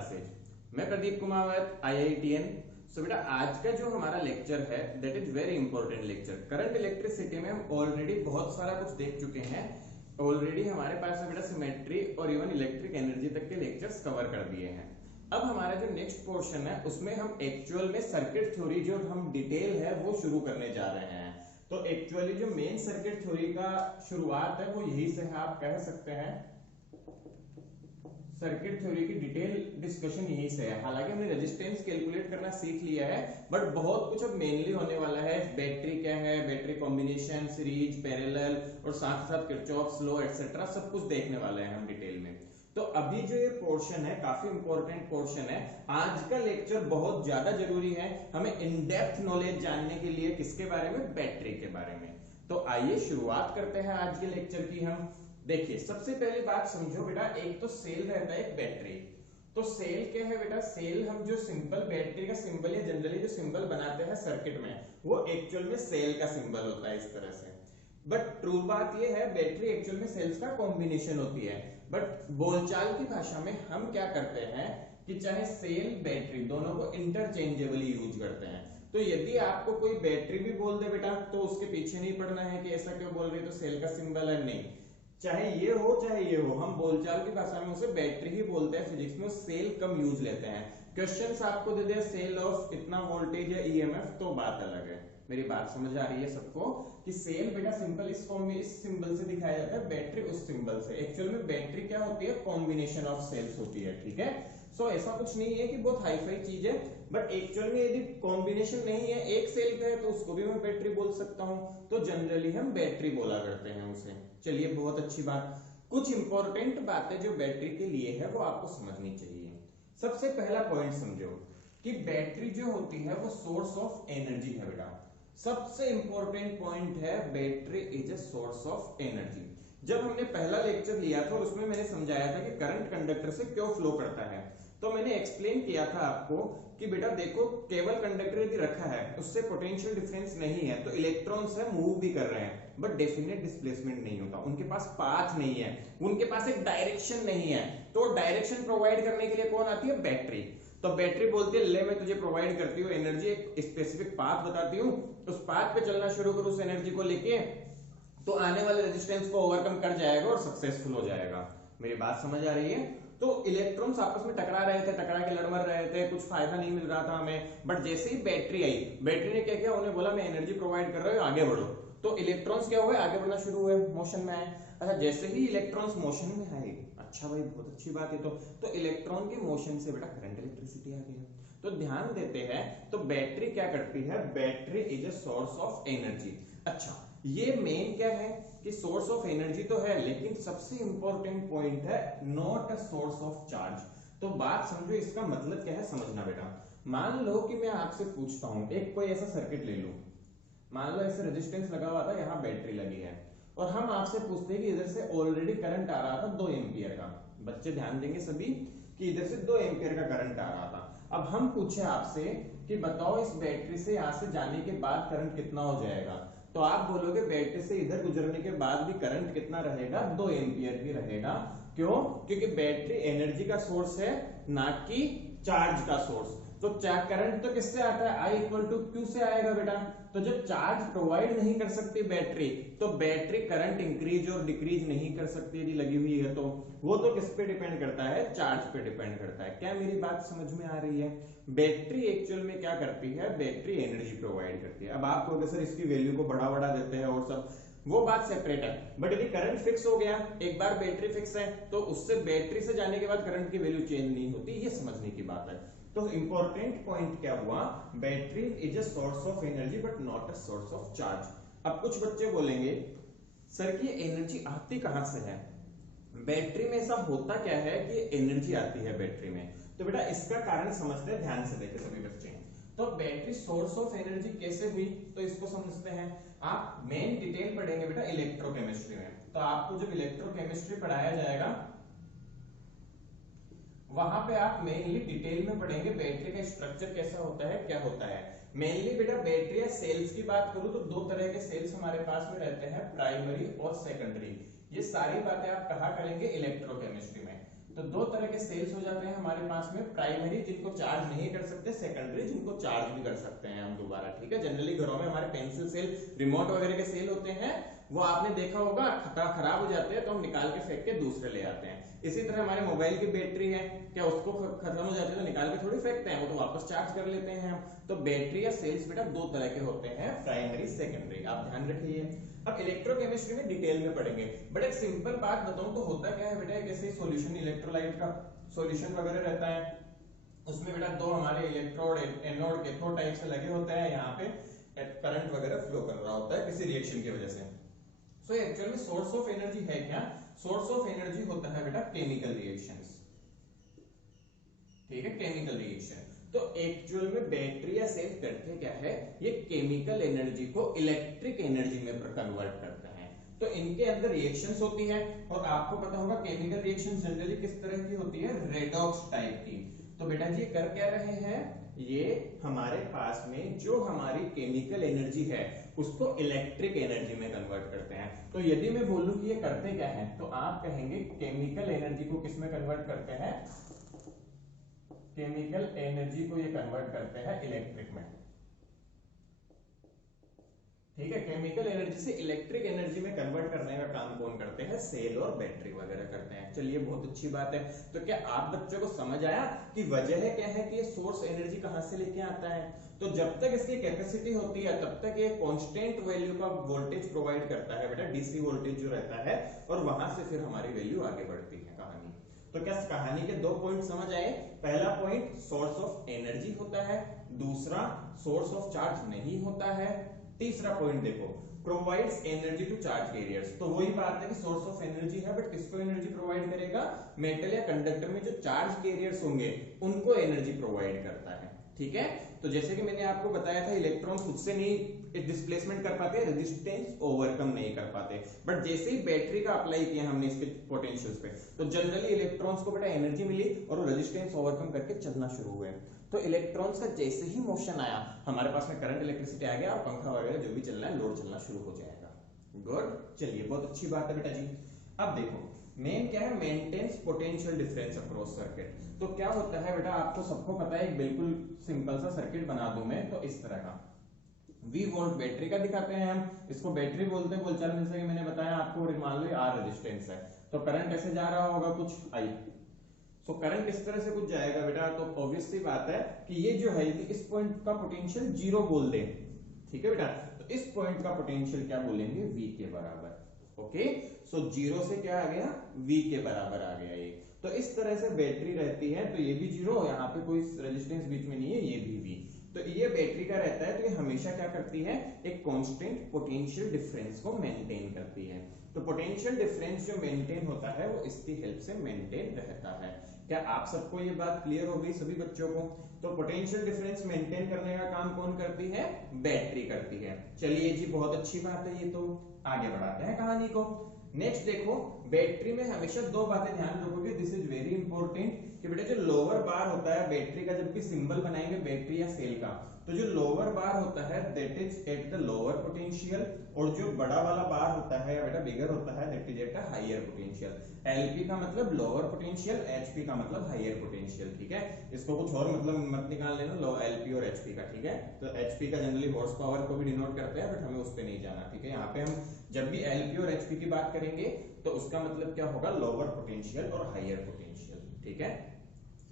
Classes. मैं Pradeep Kumawat, IITN। सो बेटा आज का जो हमारा लेक्चर है that is very important lecture. Current electricity में हम ऑलरेडी बहुत सारा कुछ देख चुके हैं। ऑलरेडी हमारे पास है बेटा सिमेट्री और इवन इलेक्ट्रिक एनर्जी तक के लेक्चर्स कवर कर दिए हैं। अब हमारा जो नेक्स्ट पोर्शन है उसमें हम एक्चुअल में सर्किट थ्योरी जो हम डिटेल है वो शुरू करने जा रहे हैं। तो एक्चुअली जो मेन सर्किट थ्योरी का शुरुआत है वो यही से है, आप कह सकते हैं सर्किट थ्योरी की डिटेल डिस्कशन यही से है। हालांकि हमने रेजिस्टेंस कैलकुलेट करना सीख लिया है बट बहुत कुछ अब मेनली होने वाला है। बैटरी क्या है, बैटरी कॉम्बिनेशन, सीरीज, पैरेलल और साथ साथ किरचॉफ्स लॉ एटसेट्रा सब कुछ देखने वाले हैं हम डिटेल में। तो अभी जो ये पोर्शन है काफी इंपॉर्टेंट पोर्शन है। आज का लेक्चर बहुत ज्यादा जरूरी है हमें इन डेप्थ नॉलेज जानने के लिए। किसके बारे में? बैटरी के बारे में। तो आइए शुरुआत करते हैं आज के लेक्चर की। हम देखिए सबसे पहली बात समझो बेटा, एक तो सेल रहता है, एक बैटरी। तो सेल क्या है बेटा? सेल हम जो सिंपल बैटरी का सिंबल या जनरली जो सिंबल बनाते हैं सर्किट में वो एक्चुअल में सेल का सिंबल होता है इस तरह से। बट ट्रू बात ये है बैटरी एक्चुअल में सेल्स का कॉम्बिनेशन होती है। बट बोलचाल की भाषा में हम क्या करते हैं कि चाहे सेल बैटरी दोनों को इंटरचेंजेबली यूज करते हैं। तो यदि आपको कोई बैटरी भी बोल दे बेटा तो उसके पीछे नहीं पड़ना है कि ऐसा क्यों बोल रही तो सेल का सिंबल है, नहीं। चाहे ये हो चाहे ये हो, हम बोलचाल की भाषा में उसे बैटरी ही बोलते हैं। फिजिक्स में सेल कम यूज लेते हैं। क्वेश्चंस आपको दे दे सेल ऑफ इतना वोल्टेज या ईएमएफ तो बात अलग है। मेरी बात समझ आ रही है सबको कि सेल बेटा सिंपल इस फॉर्म में इस सिंबल से दिखाया जाता है, बैटरी उस सिंबल से। एक्चुअल में बैटरी क्या होती है? कॉम्बिनेशन ऑफ सेल्स होती है, ठीक है। सो ऐसा कुछ नहीं है कि बहुत हाई फाई चीज है, बट एक्चुअल में यदि कॉम्बिनेशन नहीं है, एक सेल का है तो उसको भी मैं बैटरी बोल सकता हूं। तो जनरली हम बैटरी बोला करते हैं उसे। चलिए बहुत अच्छी बात। कुछ इंपॉर्टेंट बातें जो बैटरी के लिए है वो आपको समझनी चाहिए। सबसे पहला पॉइंट समझो कि बैटरी जो होती है वो सोर्स ऑफ एनर्जी है बेटा। सबसे इंपॉर्टेंट पॉइंट है battery is a source of energy. जब हमने पहला लेक्चर लिया था उसमें मैंने समझाया था कि करंट कंडक्टर से क्यों फ्लो करता है। तो मैंने एक्सप्लेन किया था आपको कि बेटा देखो केवल कंडक्टर यदि रखा है उससे पोटेंशियल डिफरेंस नहीं है तो इलेक्ट्रॉन्स है मूव भी कर रहे हैं बट डेफिनेट डिस्प्लेसमेंट नहीं होता। उनके पास पाथ नहीं है, उनके पास एक डायरेक्शन नहीं है। तो डायरेक्शन प्रोवाइड करने के लिए कौन आती है? बैटरी। तो बैटरी बोलती है ले मैं तुझे प्रोवाइड करती हूँ एनर्जी, एक स्पेसिफिक पाथ बताती हूँ, उस पाथ पे चलना शुरू करो उस एनर्जी को लेके, तो आने वाले रेजिस्टेंस को ओवरकम कर जाएगा और सक्सेसफुल हो जाएगा। मेरी बात समझ आ रही है? तो इलेक्ट्रॉन्स आपस में टकरा रहे थे, टकरा के लड़ मर रहे थे, कुछ फायदा नहीं मिल रहा था हमें। बट जैसे ही बैटरी आई, बैटरी ने क्या किया? उन्हें बोला मैं एनर्जी प्रोवाइड कर रहा हूँ, आगे बढ़ो। तो इलेक्ट्रॉन्स क्या हुए? आगे बढ़ना शुरू हुए, मोशन में आए। अच्छा जैसे ही इलेक्ट्रॉन्स मोशन में आए, अच्छा भाई बहुत अच्छी बात है। तो इलेक्ट्रॉन के मोशन से बेटा करंट इलेक्ट्रिसिटी आ गई। तो ध्यान देते हैं तो बैटरी क्या करती है? Battery is a source of energy. अच्छा ये मेन क्या है कि सोर्स ऑफ एनर्जी तो है लेकिन सबसे इंपॉर्टेंट पॉइंट है not a source of charge. तो बात समझो इसका मतलब क्या है समझना बेटा। मान लो कि मैं आपसे पूछता हूं, एक कोई ऐसा सर्किट ले लो, मान लो ऐसे रेजिस्टेंस लगा हुआ था, यहां बैटरी लगी है और हम आपसे पूछते हैं कि इधर से ऑलरेडी करंट आ रहा था 2 एम्पियर का। बच्चे ध्यान देंगे सभी कि इधर से 2 एम्पियर का करंट आ रहा था। अब हम पूछे आपसे कि बताओ इस बैटरी से यहां से जाने के बाद करंट कितना हो जाएगा। तो आप बोलोगे बैटरी से इधर गुजरने के बाद भी करंट कितना रहेगा? 2 एम्पियर ही रहेगा। क्यों? क्योंकि बैटरी एनर्जी का सोर्स है ना कि चार्ज का सोर्स। तो करंट तो किससे आता है? I इक्वल टू क्यू से आएगा बेटा। तो जब चार्ज प्रोवाइड नहीं कर सकती बैटरी तो बैटरी करंट इंक्रीज और डिक्रीज नहीं कर सकती यदि लगी हुई है तो। वो तो किस पे डिपेंड करता है? चार्ज पे डिपेंड करता है। क्या मेरी बात समझ में आ रही है? बैटरी एक्चुअल में क्या करती है? बैटरी एनर्जी प्रोवाइड करती है। अब आप कहोगे सर इसकी वैल्यू को बढ़ा देते हैं और सब, वो बात सेपरेट है। बट यदि करंट फिक्स हो गया, एक बार बैटरी फिक्स है तो उससे बैटरी से जाने के बाद करंट की वैल्यू चेंज नहीं होती, ये समझने की बात है। तो इंपॉर्टेंट पॉइंट क्या हुआ? Battery is a source of energy but not a source of charge. अब कुछ बच्चे बोलेंगे सर की एनर्जी आती कहां से है? बैटरी में ऐसा होता क्या है कि एनर्जी आती है बैटरी में? तो बेटा इसका कारण समझते हैं, ध्यान से देखें सभी बच्चे। तो बैटरी सोर्स ऑफ एनर्जी कैसे हुई तो इसको समझते हैं। आप मेन डिटेल पढ़ेंगे बेटा इलेक्ट्रोकेमिस्ट्री में। तो आपको जब इलेक्ट्रोकेमिस्ट्री पढ़ाया जाएगा वहां पे आप मेनली डिटेल में पढ़ेंगे बैटरी का स्ट्रक्चर कैसा होता है, क्या होता है। मेनली बेटा बैटरी या सेल्स की बात करूं तो 2 तरह के सेल्स हमारे पास में रहते हैं, प्राइमरी और सेकेंडरी। ये सारी बातें आप कहा करेंगे इलेक्ट्रोकेमिस्ट्री में। तो दो तरह के सेल्स हो जाते हैं हमारे पास में, प्राइमरी जिनको चार्ज नहीं कर सकते, सेकेंडरी जिनको चार्ज भी कर सकते हैं हम दोबारा, ठीक है। जनरली घरों में हमारे पेंसिल सेल, रिमोट वगैरह के सेल होते हैं, वो आपने देखा होगा खराब हो जाते हैं तो हम निकाल के फेंक के दूसरे ले आते हैं। इसी तरह हमारे मोबाइल की बैटरी है, क्या उसको खत्म हो जाती है तो निकाल के थोड़ी फेंकते हैं, वो तो वापस चार्ज कर लेते हैं हम। तो बैटरी या सेल्स बेटा दो तरह के होते हैं, प्राइमरी सेकेंडरी, आप ध्यान रखिए। अब इलेक्ट्रोकेमिस्ट्री में डिटेल में पढ़ेंगे, बट एक सिंपल बात बताऊं तो होता क्या है बेटा, कैसे सॉल्यूशन इलेक्ट्रोलाइट का सॉल्यूशन वगैरह रहता है, उसमें बेटा दो हमारे इलेक्ट्रोड एनोड कैथोड टाइप से लगे होते हैं, यहाँ पे करंट वगैरह फ्लो कर रहा होता है किसी रिएक्शन की वजह से। सो एक्चुअल में सोर्स ऑफ एनर्जी है क्या, सोर्स ऑफ एनर्जी होता है बेटा केमिकल रिएक्शंस, ठीक है, केमिकल रिएक्शन। तो एक्चुअल में बैटरी या सेल करते क्या है, ये केमिकल एनर्जी को इलेक्ट्रिक एनर्जी में कन्वर्ट करते हैं। तो इनके अंदर रिएक्शंस होती है, और आपको पता होगा केमिकल रिएक्शंस जनरली किस तरह की होती है, रेडॉक्स टाइप की। तो बेटा जी कर क्या रहे हैं, ये हमारे पास में जो हमारी केमिकल एनर्जी है उसको इलेक्ट्रिक एनर्जी में कन्वर्ट करते हैं। तो यदि मैं बोलूं कि ये करते क्या है, तो आप कहेंगे केमिकल एनर्जी को किस में कन्वर्ट करते हैं, केमिकल एनर्जी को ये कन्वर्ट करते हैं इलेक्ट्रिक में, ठीक है। केमिकल एनर्जी से इलेक्ट्रिक एनर्जी में कन्वर्ट करने का काम कौन करते हैं, सेल और बैटरी वगैरह करते हैं। चलिए बहुत अच्छी बात है। तो क्या आप बच्चों को समझ आया कि वजह है क्या है कि ये सोर्स एनर्जी कहां से लेके आता है। तो जब तक इसकी कैपेसिटी होती है तब तक ये कांस्टेंट वैल्यू का वोल्टेज प्रोवाइड करता है बेटा, डीसी वोल्टेज जो रहता है, और वहां से फिर हमारी वैल्यू आगे बढ़ती है कहानी। तो क्या कहानी के दो पॉइंट समझ आए, पहला पॉइंट सोर्स ऑफ एनर्जी होता है, दूसरा सोर्स ऑफ चार्ज नहीं होता है। तीसरा पॉइंट देखो, provides energy to charge carriers. तो वही बात है कि सोर्स ऑफ एनर्जी है, बट किसको एनर्जी प्रोवाइड करेगा, मेटल या कंडक्टर में जो चार्ज कैरियर्स होंगे उनको एनर्जी प्रोवाइड करता है, ठीक है। तो जैसे कि मैंने आपको बताया था, इलेक्ट्रॉन खुद से नहीं डिस्प्लेसमेंट कर पाते, रेजिस्टेंस ओवरकम नहीं कर पाते, बट जैसे ही बैटरी का अप्लाई किया हमने इसके पोटेंशियल्स पे, तो जनरली इलेक्ट्रॉन्स को बेटा एनर्जी मिली और वो रेजिस्टेंस ओवरकम करके चलना शुरू हुए। तो इलेक्ट्रॉन्स का जैसे ही मोशन आया, हमारे पास में करंट इलेक्ट्रिसिटी आ गया और पंखा वगैरह जो भी चल रहा है लोड चलना शुरू हो जाएगा। गुड, चलिए बहुत अच्छी बात है बेटा जी। अब देखो मेन क्या है, maintains potential difference across circuit. तो क्या होता है बेटा, आपको सबको पता है, एक बिल्कुल सिंपल सा सर्किट बना दूं मैं, तो इस तरह का V वोल्ट बैटरी का दिखाते हैं हम, इसको बैटरी बोलते हैं बोलचाल में, जैसे कि मैंने बताया आपको, मान लो R रेजिस्टेंस है, तो करंट ऐसे जा रहा होगा कुछ I। सो करंट इस तरह से कुछ जाएगा बेटा, तो ऑब्वियस सी बात है कि ये जो है इस पॉइंट का पोटेंशियल 0 बोल दें, ठीक है बेटा। तो इस पॉइंट का पोटेंशियल क्या बोलेंगे, V के बराबर, ओके। सो 0 से क्या आ गया, V के बराबर आ गया ये। तो इस तरह से बैटरी रहती है, तो ये भी 0, यहाँ पे कोई रेजिस्टेंस बीच में नहीं है, ये भी V। तो ये बैटरी का रहता है, तो ये हमेशा क्या करती है, एक कांस्टेंट पोटेंशियल डिफरेंस को मेंटेन करती है। तो पोटेंशियल डिफरेंस जो मेंटेन होता है वो इसकी हेल्प से मेंटेन रहता है। क्या आप सबको ये बात क्लियर हो गई सभी बच्चों को। तो पोटेंशियल डिफरेंस मेंटेन करने का काम कौन करती है, बैटरी करती है। चलिए जी बहुत अच्छी बात है, ये तो आगे बढ़ाते हैं कहानी को। नेक्स्ट देखो, बैटरी में हमेशा दो बातें ध्यान रखोगे, दिस इज वेरी इंपॉर्टेंट, कि बेटा जो लोअर बार होता है बैटरी का, जब भी सिंबल बनाएंगे बैटरी या सेल का, तो जो लोअर बार होता है that is at the lower potential, और जो बड़ा वाला बार होता है बेटा बिगर होता है that is at the higher potential. LP का मतलब लोअर पोटेंशियल, एचपी का मतलब हायर पोटेंशियल, ठीक है। इसको कुछ और मतलब मत निकाल लेना, लो एलपी और एचपी का, ठीक है। तो एचपी का जनरली हॉर्स पावर को भी डिनोट करते हैं, बट हमें उस पर नहीं जाना, ठीक है। यहाँ पे हम जब भी एलपी और एचपी की बात करेंगे तो उसका मतलब क्या होगा, लोअर पोटेंशियल और हायर पोटेंशियल, ठीक है।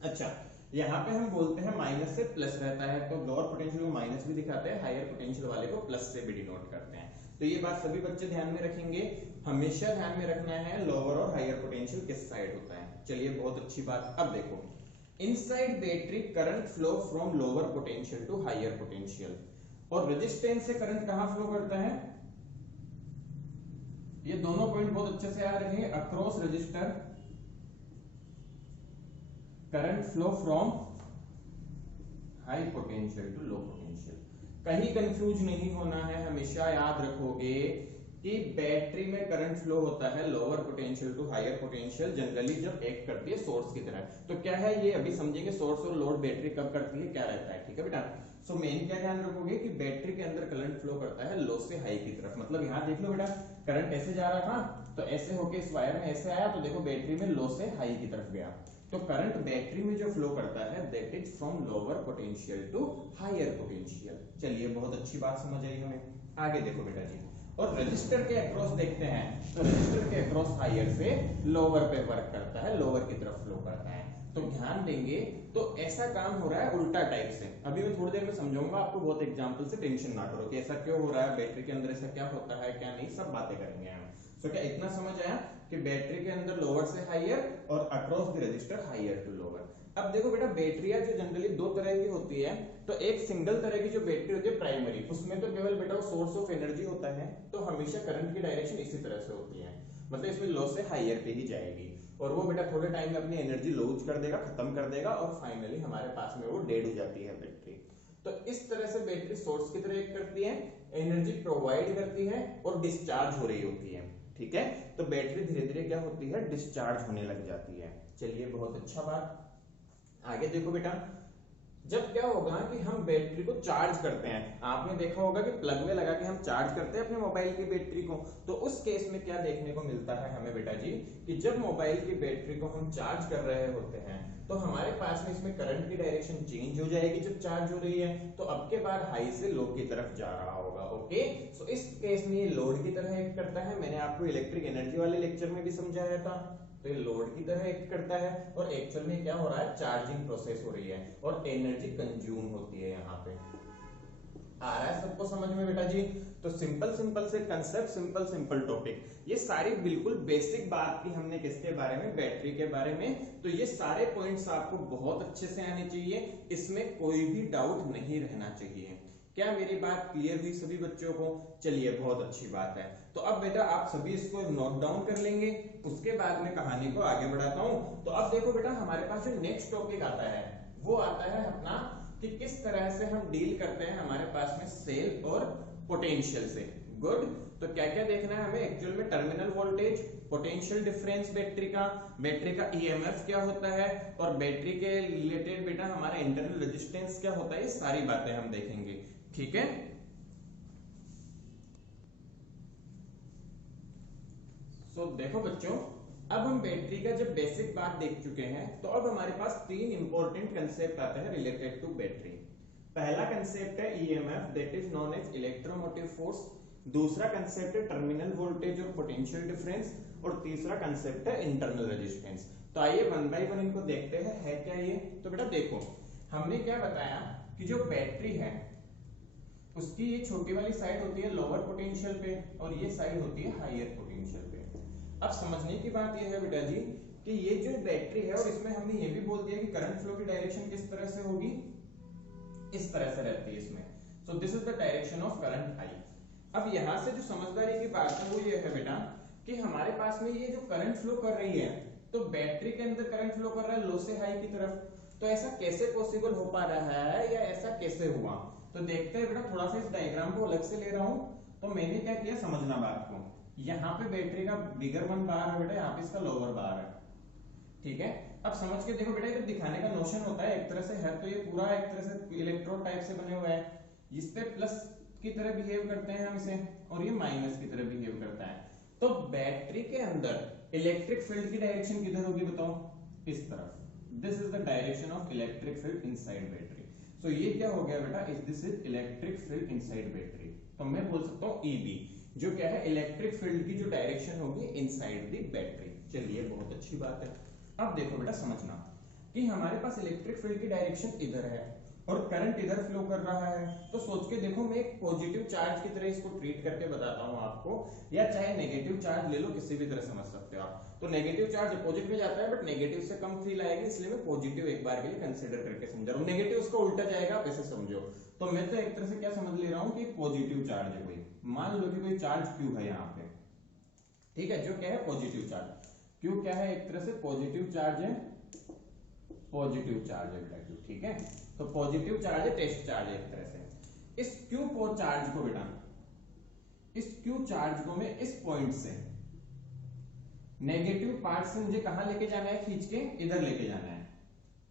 अच्छा, यहाँ पे हम बोलते हैं माइनस से प्लस रहता है, तो लोअर पोटेंशियल को माइनस भी दिखाते हैं, हायर पोटेंशियल वाले को प्लस से भी डिनोट करते हैं। तो ये बात सभी बच्चे ध्यान में रखेंगे, हमेशा ध्यान में रखना है लोअर और हायर पोटेंशियल किस साइड होता है। चलिए बहुत अच्छी बात। अब देखो, inside battery current flow from lower potential to higher potential, और रेजिस्टेंस से करंट कहां फ्लो करता है, ये दोनों पॉइंट बहुत अच्छे से याद रखेंगे। Across resistor current flow from high potential to low potential. कहीं कंफ्यूज नहीं होना है, हमेशा याद रखोगे कि बैटरी में करंट फ्लो होता है lower potential to higher potential, generally जब एक्ट करती है सोर्स की तरह। तो क्या है ये अभी समझेंगे, सोर्स और लोड बैटरी कब करती है, क्या रहता है, ठीक है बेटा। सो मेन क्या ध्यान रखोगे कि बैटरी के अंदर करंट फ्लो करता है लो लो से हाई की तरफ। मतलब यहाँ देख लो बेटा, करंट ऐसे जा रहा था तो ऐसे होके इस वायर में ऐसे आया, तो देखो बैटरी में लो से हाई की तरफ गया। तो करंट बैटरी में जो फ्लो करता है that is from lower potential to higher potential. चलिए बहुत अच्छी बात समझ आई हमें। आगे देखो बेटा जी, और रजिस्टर के अक्रॉस देखते हैं, तो रजिस्टर के अक्रॉस हायर से लोअर पे वर्क करता है, लोअर की तरफ फ्लो करता है। तो ध्यान देंगे तो ऐसा काम हो रहा है उल्टा टाइप से। अभी मैं थोड़ी देर में समझाऊंगा आपको बहुत एग्जांपल से, टेंशन ना करो कि ऐसा क्यों हो रहा है, बैटरी के अंदर ऐसा क्या होता है क्या नहीं, सब बातें करेंगे हम। तो क्या इतना समझ आया कि बैटरी के अंदर लोअर से हायर और across the resistor higher to lower. अब देखो बेटा, बैटरियां जो जनरली दो तरह की होती है, तो एक सिंगल तरह की जो बैटरी होती है प्राइमरी, उसमें तो केवल बेटा सोर्स ऑफ एनर्जी होता है, तो हमेशा करंट की डायरेक्शन इसी तरह से होती है, मतलब इसमें लो से हायर पे ही जाएगी, और वो बेटा थोड़े टाइम में अपनी एनर्जी लूज कर देगा, खत्म कर देगा, और फाइनली हमारे पास में वो डेड हो जाती है बैटरी। तो इस तरह से बैटरी सोर्स की तरह एक्ट करती है, एनर्जी प्रोवाइड करती है और डिस्चार्ज हो रही होती है। ठीक है, तो बैटरी धीरे धीरे क्या होती है, डिस्चार्ज होने लग जाती है। चलिए बहुत अच्छा बात। आगे देखो बेटा, जब क्या होगा कि हम बैटरी को चार्ज करते हैं, आपने देखा होगा कि प्लग में लगा के हम चार्ज करते हैं अपने मोबाइल की बैटरी को, तो उस केस में क्या देखने को मिलता है हमें बेटा जी, कि जब मोबाइल की बैटरी को हम चार्ज कर रहे होते हैं तो हमारे पास में इसमें करंट की डायरेक्शन चेंज हो जाएगी जब चार्ज हो रही है, तो अब के बाद हाई से लो की तरफ जा रहा होगा। ओके, सो इस केस में ये लोड की तरह एक्ट करता है। मैंने आपको इलेक्ट्रिक एनर्जी वाले लेक्चर में भी समझाया था, तो ये लोड की तरह एक्ट करता है, और एक्चुअल में क्या हो रहा है, चार्जिंग प्रोसेस हो रही है और एनर्जी कंज्यूम होती है। यहाँ पे आ रहा है सबको समझ में बेटा जी? तो सिंपल सिंपल से कंसेप्ट, सिंपल सिंपल टॉपिक, ये सारी बिल्कुल बेसिक बात की हमने किसके बारे में, बैटरी के बारे में। तो ये सारे पॉइंट्स आपको बहुत अच्छे से आने चाहिए, इसमें कोई भी डाउट नहीं रहना चाहिए। क्या मेरी बात क्लियर हुई सभी बच्चों को? चलिए बहुत अच्छी बात है। तो अब बेटा आप सभी इसको नोट डाउन कर लेंगे, उसके बाद में कहानी को आगे बढ़ाता हूं। तो अब देखो बेटा, हमारे पास जो नेक्स्ट टॉपिक आता है वो आता है अपना कि किस तरह से हम डील करते हैं हमारे पास में सेल और पोटेंशियल से। गुड, तो क्या क्या देखना है हमें एक्चुअल में, terminal voltage, potential difference battery का ईएमएफ क्या होता है, और बैटरी के रिलेटेड बेटा हमारा इंटरनल रेजिस्टेंस क्या होता है, ये सारी बातें हम देखेंगे। ठीक है, तो देखो बच्चों, अब हम बैटरी का जब बेसिक बात देख चुके हैं, तो अब हमारे पास तीन इंपॉर्टेंट कंसेप्ट आते हैं रिलेटेड टू बैटरी। पहला कंसेप्ट है EMF, that is known as electromotive force. दूसरा कंसेप्ट है टर्मिनल वोल्टेज और पोटेंशियल डिफरेंस, और तीसरा कंसेप्ट है इंटरनल रेजिस्टेंस। तो आइए वन बाय वन इनको देखते हैं, है क्या ये। तो बेटा देखो, हमने क्या बताया कि जो बैटरी है उसकी ये छोटी वाली साइड होती है लोअर पोटेंशियल पे, और ये साइड होती है हायर पोटेंशियल पे। अब समझने की बात ये है बेटा जी कि ये जो बैटरी है, और इसमें हमने ये भी बोल दिया कि करंट फ्लो की डायरेक्शन किस तरह से होगी, इस तरह से रहती है इसमें। So this is the direction of current I. अब यहां से जो समझदारी की बात है वो ये है बेटा कि हमारे पास में ये जो करंट फ्लो कर रही है, तो बैटरी के अंदर करंट फ्लो कर रहा है लो से हाई की तरफ। तो ऐसा कैसे पॉसिबल हो पा रहा है, या ऐसा कैसे हुआ, तो देखते हैं बेटा। थोड़ा सा इस डायग्राम को अलग से ले रहा हूं। तो मैंने क्या किया, समझना बात को, यहाँ पे बैटरी का बिगर वन बार है बेटा, यहाँ पे इसका लोअर बार है। ठीक है, अब समझ के देखो बेटा, जब दिखाने का नोशन होता है एक तरह से है, तो ये पूरा एक तरह से इलेक्ट्रोड टाइप से बने हुए हैं, इस पे प्लस की तरह बिहेव करते हैं हम इसे, और ये माइनस की तरह बिहेव करता है। तो बैटरी के अंदर इलेक्ट्रिक फील्ड की डायरेक्शन किधर होगी बताओ, इस तरफ। This is the direction of electric field inside battery. So ये क्या हो गया बेटा, this is electric field inside battery. तो मैं बोल सकता हूँ ईबी, जो क्या है, इलेक्ट्रिक फील्ड की जो डायरेक्शन होगी इनसाइड द बैटरी। चलिए बहुत अच्छी बात है। अब देखो बेटा, समझना कि हमारे पास इलेक्ट्रिक फील्ड की डायरेक्शन इधर है और करंट इधर फ्लो कर रहा है। तो सोच के देखो, मैं एक पॉजिटिव चार्ज की तरह इसको ट्रीट करके बताता हूं आपको, या चाहे नेगेटिव चार्ज ले लो, किसी भी तरह समझ सकते हो आप। तो नेगेटिव चार्ज अपोजिट में जाता है, बट नेगेटिव से कम फील आएगी, इसलिए मैं पॉजिटिव एक बार के लिए कंसीडर करके समझा रहा हूं। नेगेटिव उसका उल्टा जाएगा, आप ऐसे समझो। तो मैं तो एक तरह से क्या समझ ले रहा हूं कि पॉजिटिव चार्ज है कोई, मान लो कि कोई चार्ज क्यू है यहाँ पे, ठीक है, जो क्या है पॉजिटिव चार्ज। क्यू क्या है, एक तरह से पॉजिटिव चार्ज है, पॉजिटिव चार्ज है बेटा क्यू। ठीक है, तो पॉजिटिव चार्ज है, टेस्ट चार्ज है एक तरह से। इस क्यू को चार्ज को बेटा, इस क्यू चार्ज को मैं इस पॉइंट से नेगेटिव पार्ट से मुझे कहां लेके जाना है, खींच के इधर लेके जाना है।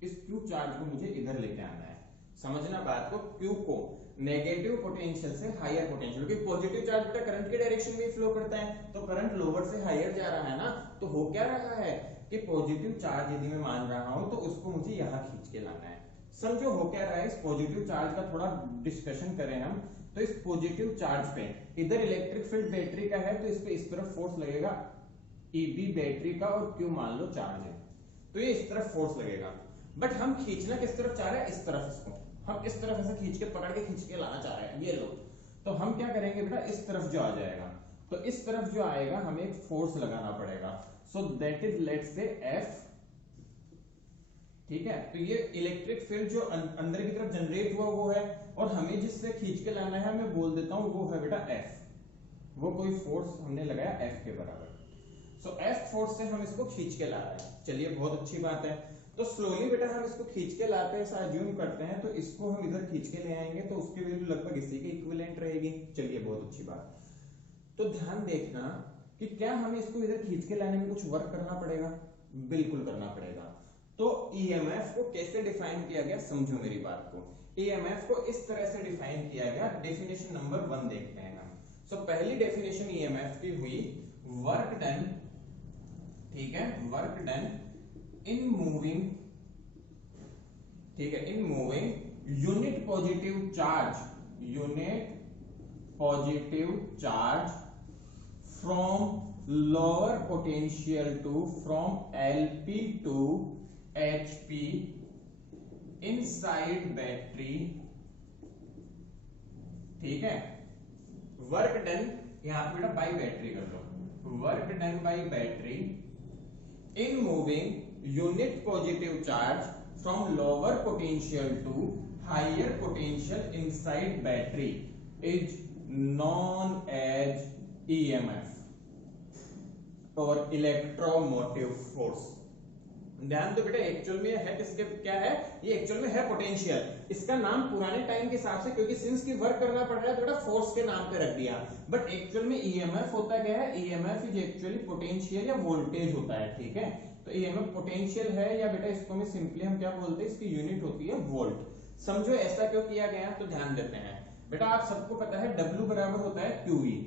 इस क्यू चार्ज को मुझे इधर लेके आना है। समझना बात को, क्यू को नेगेटिव पोटेंशियल से हायर पोटेंशियल, क्योंकि पॉजिटिव चार्ज बेटा करंट के डायरेक्शन में फ्लो करता है, तो करंट लोअर से हायर जा रहा है ना, तो हो क्या रहा है कि पॉजिटिव चार्ज यदि मैं मान रहा हूं तो उसको मुझे यहां खींच के लाना है। समझो हो क्या रहा है, इस पॉजिटिव चार्ज का थोड़ा डिस्कशन करें हम, तो इस पॉजिटिव चार्ज पे इधर इलेक्ट्रिक फील्ड बैटरी का है, तो इस पे इस तरफ फोर्स लगेगा EB बैटरी का, और Q मान लो चार्ज है, तो ये इस तरफ फोर्स लगेगा। बट हम खींचना किस तरफ चाह रहे हैं, इस तरफ, इसको हम इस तरफ ऐसे खींच के पकड़ के खींच के लाना चाह रहे हैं, ये लो। तो हम क्या करेंगे बेटा, इस तरफ जो आ जाएगा, तो इस तरफ जो आएगा हमें एक फोर्स लगाना पड़ेगा, so that is let's say F, ठीक है। तो ये इलेक्ट्रिक फील्ड जो अंदर की तरफ जनरेट हुआ वो है, और हमें जिससे खींच के लाना है मैं बोल देता हूं वो है बेटा F, वो कोई फोर्स हमने लगाया F के बराबर। सो F फोर्स से हम इसको खींच के ला रहे हैं, चलिए बहुत अच्छी बात है। तो स्लोली बेटा हम इसको खींच के लाते हैं, ऐसा अज्यूम करते हैं, तो इसको हम इधर खींच के ले आएंगे, तो उसकी वैल्यू लगभग इसी के इक्विवेलेंट रहेगी, चलिए बहुत अच्छी बात। तो ध्यान देखना कि क्या हमें इसको इधर खींच के लाने में कुछ वर्क करना पड़ेगा, बिल्कुल करना पड़ेगा। तो EMF को कैसे डिफाइन किया गया, समझो मेरी बात को। EMF को इस तरह से डिफाइन किया गया, डेफिनेशन नंबर 1 देखते हैं हम। सो पहली डेफिनेशन EMF की हुई, वर्क डन, ठीक है, वर्क डन इन मूविंग, ठीक है, in moving unit positive charge, unit positive charge from lower potential to, from LP to HP inside battery, ठीक है। वर्क डन, यहां पे बेटा बाई बैटरी कर लो, work done by battery in moving unit positive charge from lower potential to higher potential inside battery is known as EMF और electromotive force। ध्यान दो बेटा, एक्चुअल में है किसके, क्या है ये, एक्चुअल में है पोटेंशियल, इसका नाम पुराने टाइम के हिसाब से, क्योंकि सिंस की वर्क करना पड़ रहा है तो बेटा फोर्स के नाम पे रख दिया, बट एक्चुअल में EMF होता क्या है, EMF इज एक्चुअली पोटेंशियल या वोल्टेज होता है, ठीक है। तो EMF पोटेंशियल है, या बेटा इसको में सिंपली हम क्या बोलते हैं, इसकी यूनिट होती है वोल्ट। समझो ऐसा क्यों किया गया, तो ध्यान देते हैं बेटा, आप सबको पता है W बराबर होता है QE,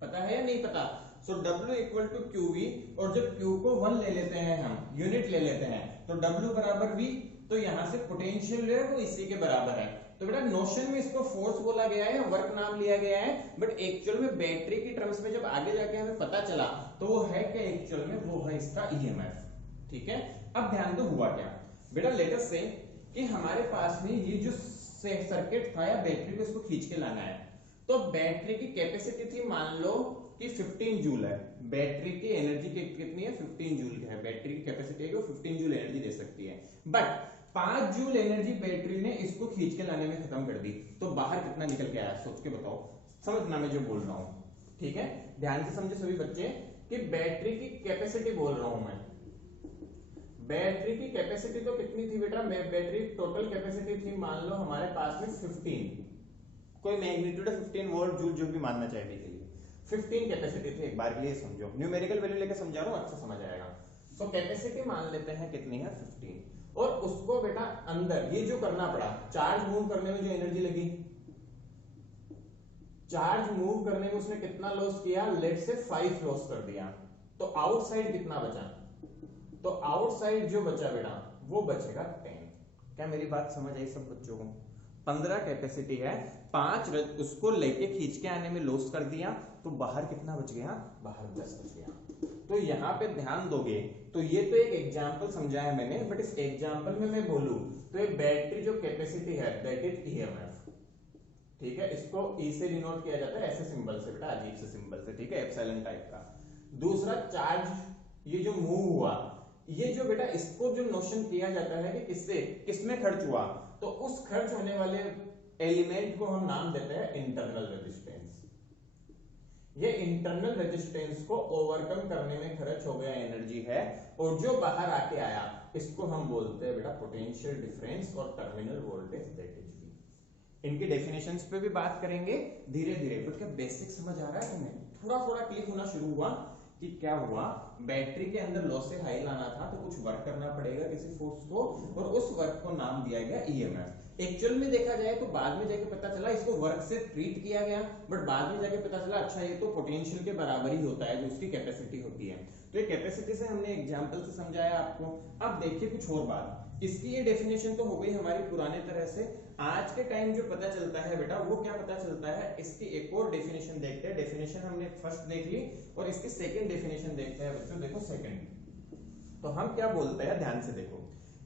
पता है या नहीं पता। सो W इक्वल टू QV, और जब Q को 1 ले लेते हैं हम, यूनिट ले लेते हैं, तो W बराबर V, तो यहां से पोटेंशियल है वो इसी के बराबर है। तो बेटा नोशन में इसको फोर्स बोला गया है, वर्क नाम लिया गया है, बट एक्चुअल में बैटरी की टर्म्स में जब आगे जाके हमें पता चला तो वो है क्या, एक्चुअल में वो है इसका EMF, ठीक है। अब ध्यान दो हुआ क्या बेटा, लेट अस से कि हमारे पास में ये जो सर्किट था या बैटरी को इसको खींच के लाना है, तो बैटरी की कैपेसिटी थी मान लो कि 15 जूल है, बैटरी की एनर्जी कितनी है, 15 जूल है, बैटरी की कैपेसिटी है कि वो 15 जूल एनर्जी दे सकती है, बट 5 जूल एनर्जी बैटरी ने इसको खींच के लाने में खत्म कर दी, तो बाहर कितना निकल के आया, सोच के बताओ, समझना मैं जो बोल रहा हूं, ठीक है। ध्यान से समझे सभी बच्चे कि बैटरी की कैपेसिटी बोल रहा हूं मैं, बैटरी की कैपेसिटी तो कितनी थी बेटा, बैटरी टोटल कैपेसिटी थी मान लो हमारे पास में 15, कोई मैग्नीट्यूड है 15 वोल्ट जूल, जो भी मानना चाहिए के लिए 15 कैपेसिटी थी, एक बार के लिए समझो, न्यूमेरिकल वैल्यू लेके समझा रहा हूं, अच्छा समझ आएगा। सो कैपेसिटी मान लेते हैं कितनी है 15, और उसको बेटा अंदर ये जो करना पड़ा, चार्ज मूव करने में जो एनर्जी लगी, चार्ज मूव करने में उसने कितना लॉस किया, लेट से 5 लॉस कर दिया, तो आउटसाइड कितना बचा, तो आउटसाइड जो बचा बेटा वो बचेगा 10। क्या मेरी बात समझ आई सब बच्चों को, 15 कैपेसिटी है, 5 उसको लेके खींच के आने में लॉस कर दिया, तो बाहर कितना बच गया, बाहर 10 बच गया। तो यहाँ पे ध्यान दोगे तो ये तो एक एग्जांपल समझाया मैंने, बट इस एग्जांपल में मैं बोलूं तो ये बैटरी जो कैपेसिटी है दैट इज EMF, ठीक है। इसको E से डिनोट किया जाता है ऐसे सिंबल से बेटा, अजीब से सिंबल से, ठीक है, एप्सिलॉन टाइप का। दूसरा चार्ज, ये जो मूव हुआ, ये जो बेटा इसको जो नोशन किया जाता है कि किससे किसमें खर्च हुआ, तो उस खर्च होने वाले एलिमेंट को हम नाम देते हैं इंटरनल रेजिस्टेंस। ये इंटरनल रेजिस्टेंस को ओवरकम करने में खर्च हो गया एनर्जी है, और जो बाहर आके आया इसको हम बोलते हैं बेटा पोटेंशियल डिफरेंस और terminal voltage that is V। इनकी डेफिनेशंस पे भी बात करेंगे धीरे धीरे, बट क्या बेसिक समझ आ रहा है तुम्हें, थोड़ा थोड़ा क्लिक होना शुरू हुआ कि क्या हुआ, बैटरी के अंदर लॉस से हाई लाना था तो कुछ वर्क करना पड़ेगा किसी फोर्स को, और उस वर्क को नाम दिया गया EMF। एक्चुअल में देखा जाए तो बाद में जाके पता चला इसको वर्क से ट्रीट किया गया, बट बाद में जाके पता चला अच्छा ये तो पोटेंशियल के बराबर ही होता है जो उसकी कैपेसिटी होती है। तो ये कैपेसिटी से हमने एग्जांपल से समझाया आपको। अब देखिए कुछ और बात, इसकी ये डेफिनेशन तो हो गई हमारी पुराने तरह से। आज के टाइम जो पता चलता है बेटा वो क्या पता चलता है, इसकी एक और डेफिनेशन देखते हैं। डेफिनेशन हमने फर्स्ट देख ली और इसकी सेकंड डेफिनेशन देखते हैं बच्चों। देखो सेकंड, तो हम क्या बोलते हैं ध्यान से देखो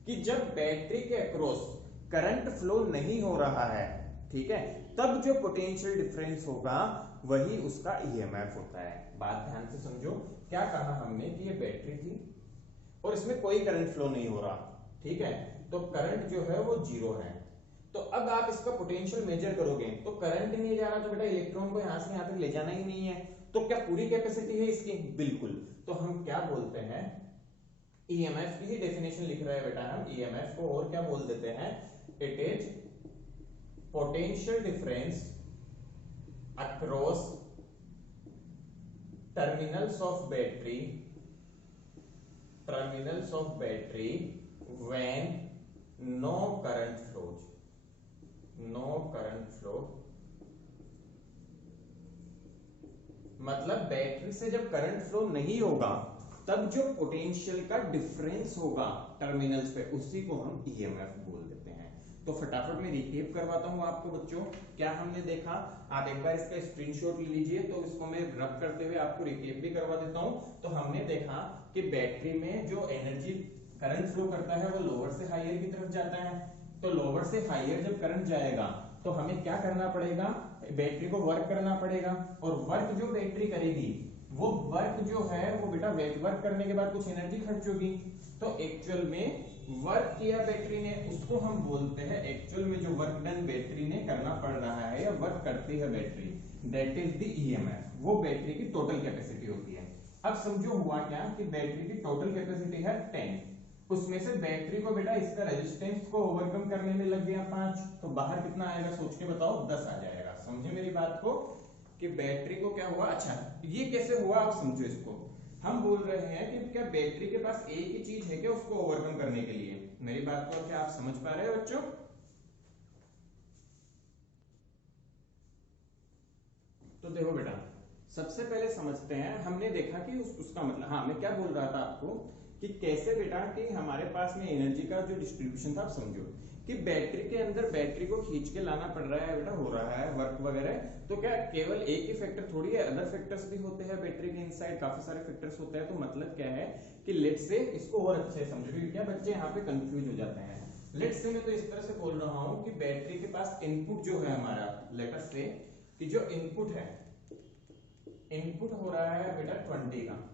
कि जब बैटरी के अक्रॉस करंट फ्लो नहीं हो रहा है, ठीक है, तब जो पोटेंशियल डिफरेंस होगा वही उसका ईएमएफ होता है। बात ध्यान से समझो, क्या कहा हमने कि ये बैटरी थी और इसमें कोई करंट फ्लो नहीं हो रहा, ठीक है, तो करंट जो है वो जीरो है। तो अब आप इसका पोटेंशियल मेजर करोगे तो करंट नहीं जा रहा, तो बेटा इलेक्ट्रॉन को यहां से यहां तक ले जाना ही नहीं है, तो क्या पूरी कैपेसिटी है इसकी? बिल्कुल। तो हम क्या बोलते हैं, ईएमएफ की ही डेफिनेशन लिख रहे हैं बेटा हम, ईएमएफ को और क्या बोल देते हैं, it is potential difference across terminals of battery when no current flows, मतलब बैटरी से जब करंट फ्लो नहीं होगा तब जो पोटेंशियल का डिफरेंस होगा टर्मिनल्स पे उसी को हम ईएमएफ बोल देते हैं। तो फटाफट मैं रिकेप करवाता हूं आपको बच्चों, क्या हमने देखा, आप एक बार इसका स्क्रीनशॉट ले लीजिए, तो इसको मैं रब करते हुए आपको रिकेप भी करवा देता हूं। तो हमने देखा कि बैटरी में जो एनर्जी करंट फ्लो करता है वो लोअर से हायर की तरफ जाता है। तो लोअर से हायर जब करंट जाएगा तो हमें क्या करना पड़ेगा, बैटरी को वर्क करना पड़ेगा, और वर्क जो बैटरी करेगी वो वर्क जो है वो बेटा वर्क करने के बाद कुछ एनर्जी खर्च होगी। तो एक्चुअल में वर्क किया बैटरी ने, उसको हम बोलते हैं एक्चुअल में जो वर्क डन बैटरी ने करना पड़ रहा है या वर्क करती है battery, that is the EMF. वो बैटरी की टोटल कैपेसिटी होती है। अब समझो हुआ क्या कि बैटरी की टोटल कैपेसिटी है 10, उसमें से बैटरी को बेटा इसका रेजिस्टेंस को ओवरकम करने में लग गया 5, तो बाहर कितना आएगा सोच के बताओ, 10 आ जाएगा। समझे मेरी बात को कि बैटरी को क्या हुआ, अच्छा ये कैसे हुआ आप समझो इसको। हम बोल रहे हैं कि क्या बैटरी के पास एक ही चीज है क्या उसको ओवरकम करने के लिए, मेरी बात को क्या आप समझ पा रहे हो बच्चों? तो देखो बेटा सबसे पहले समझते हैं, हमने देखा कि उसका मतलब, हाँ मैं क्या बोल रहा था आपको कि कैसे बेटा कि हमारे पास में एनर्जी का जो डिस्ट्रीब्यूशन था, आप समझो कि बैटरी के अंदर बैटरी को खींच के लाना पड़ रहा है बेटा, हो रहा है वर्क वगैरह, तो क्या केवल एक ही फैक्टर थोड़ी है, अदर फैक्टर्स भी होते हैं बैटरी के इनसाइड, काफी सारे फैक्टर्स होते हैं। तो मतलब क्या है कि लेट से इसको और अच्छे से समझो, क्योंकि क्या बच्चे यहाँ पे कंफ्यूज हो जाते हैं। लेट से मैं तो इस तरह से बोल रहा हूँ कि बैटरी के पास इनपुट जो है हमारा, लेट अस से कि जो इनपुट है, इनपुट हो रहा है बेटा 20 का,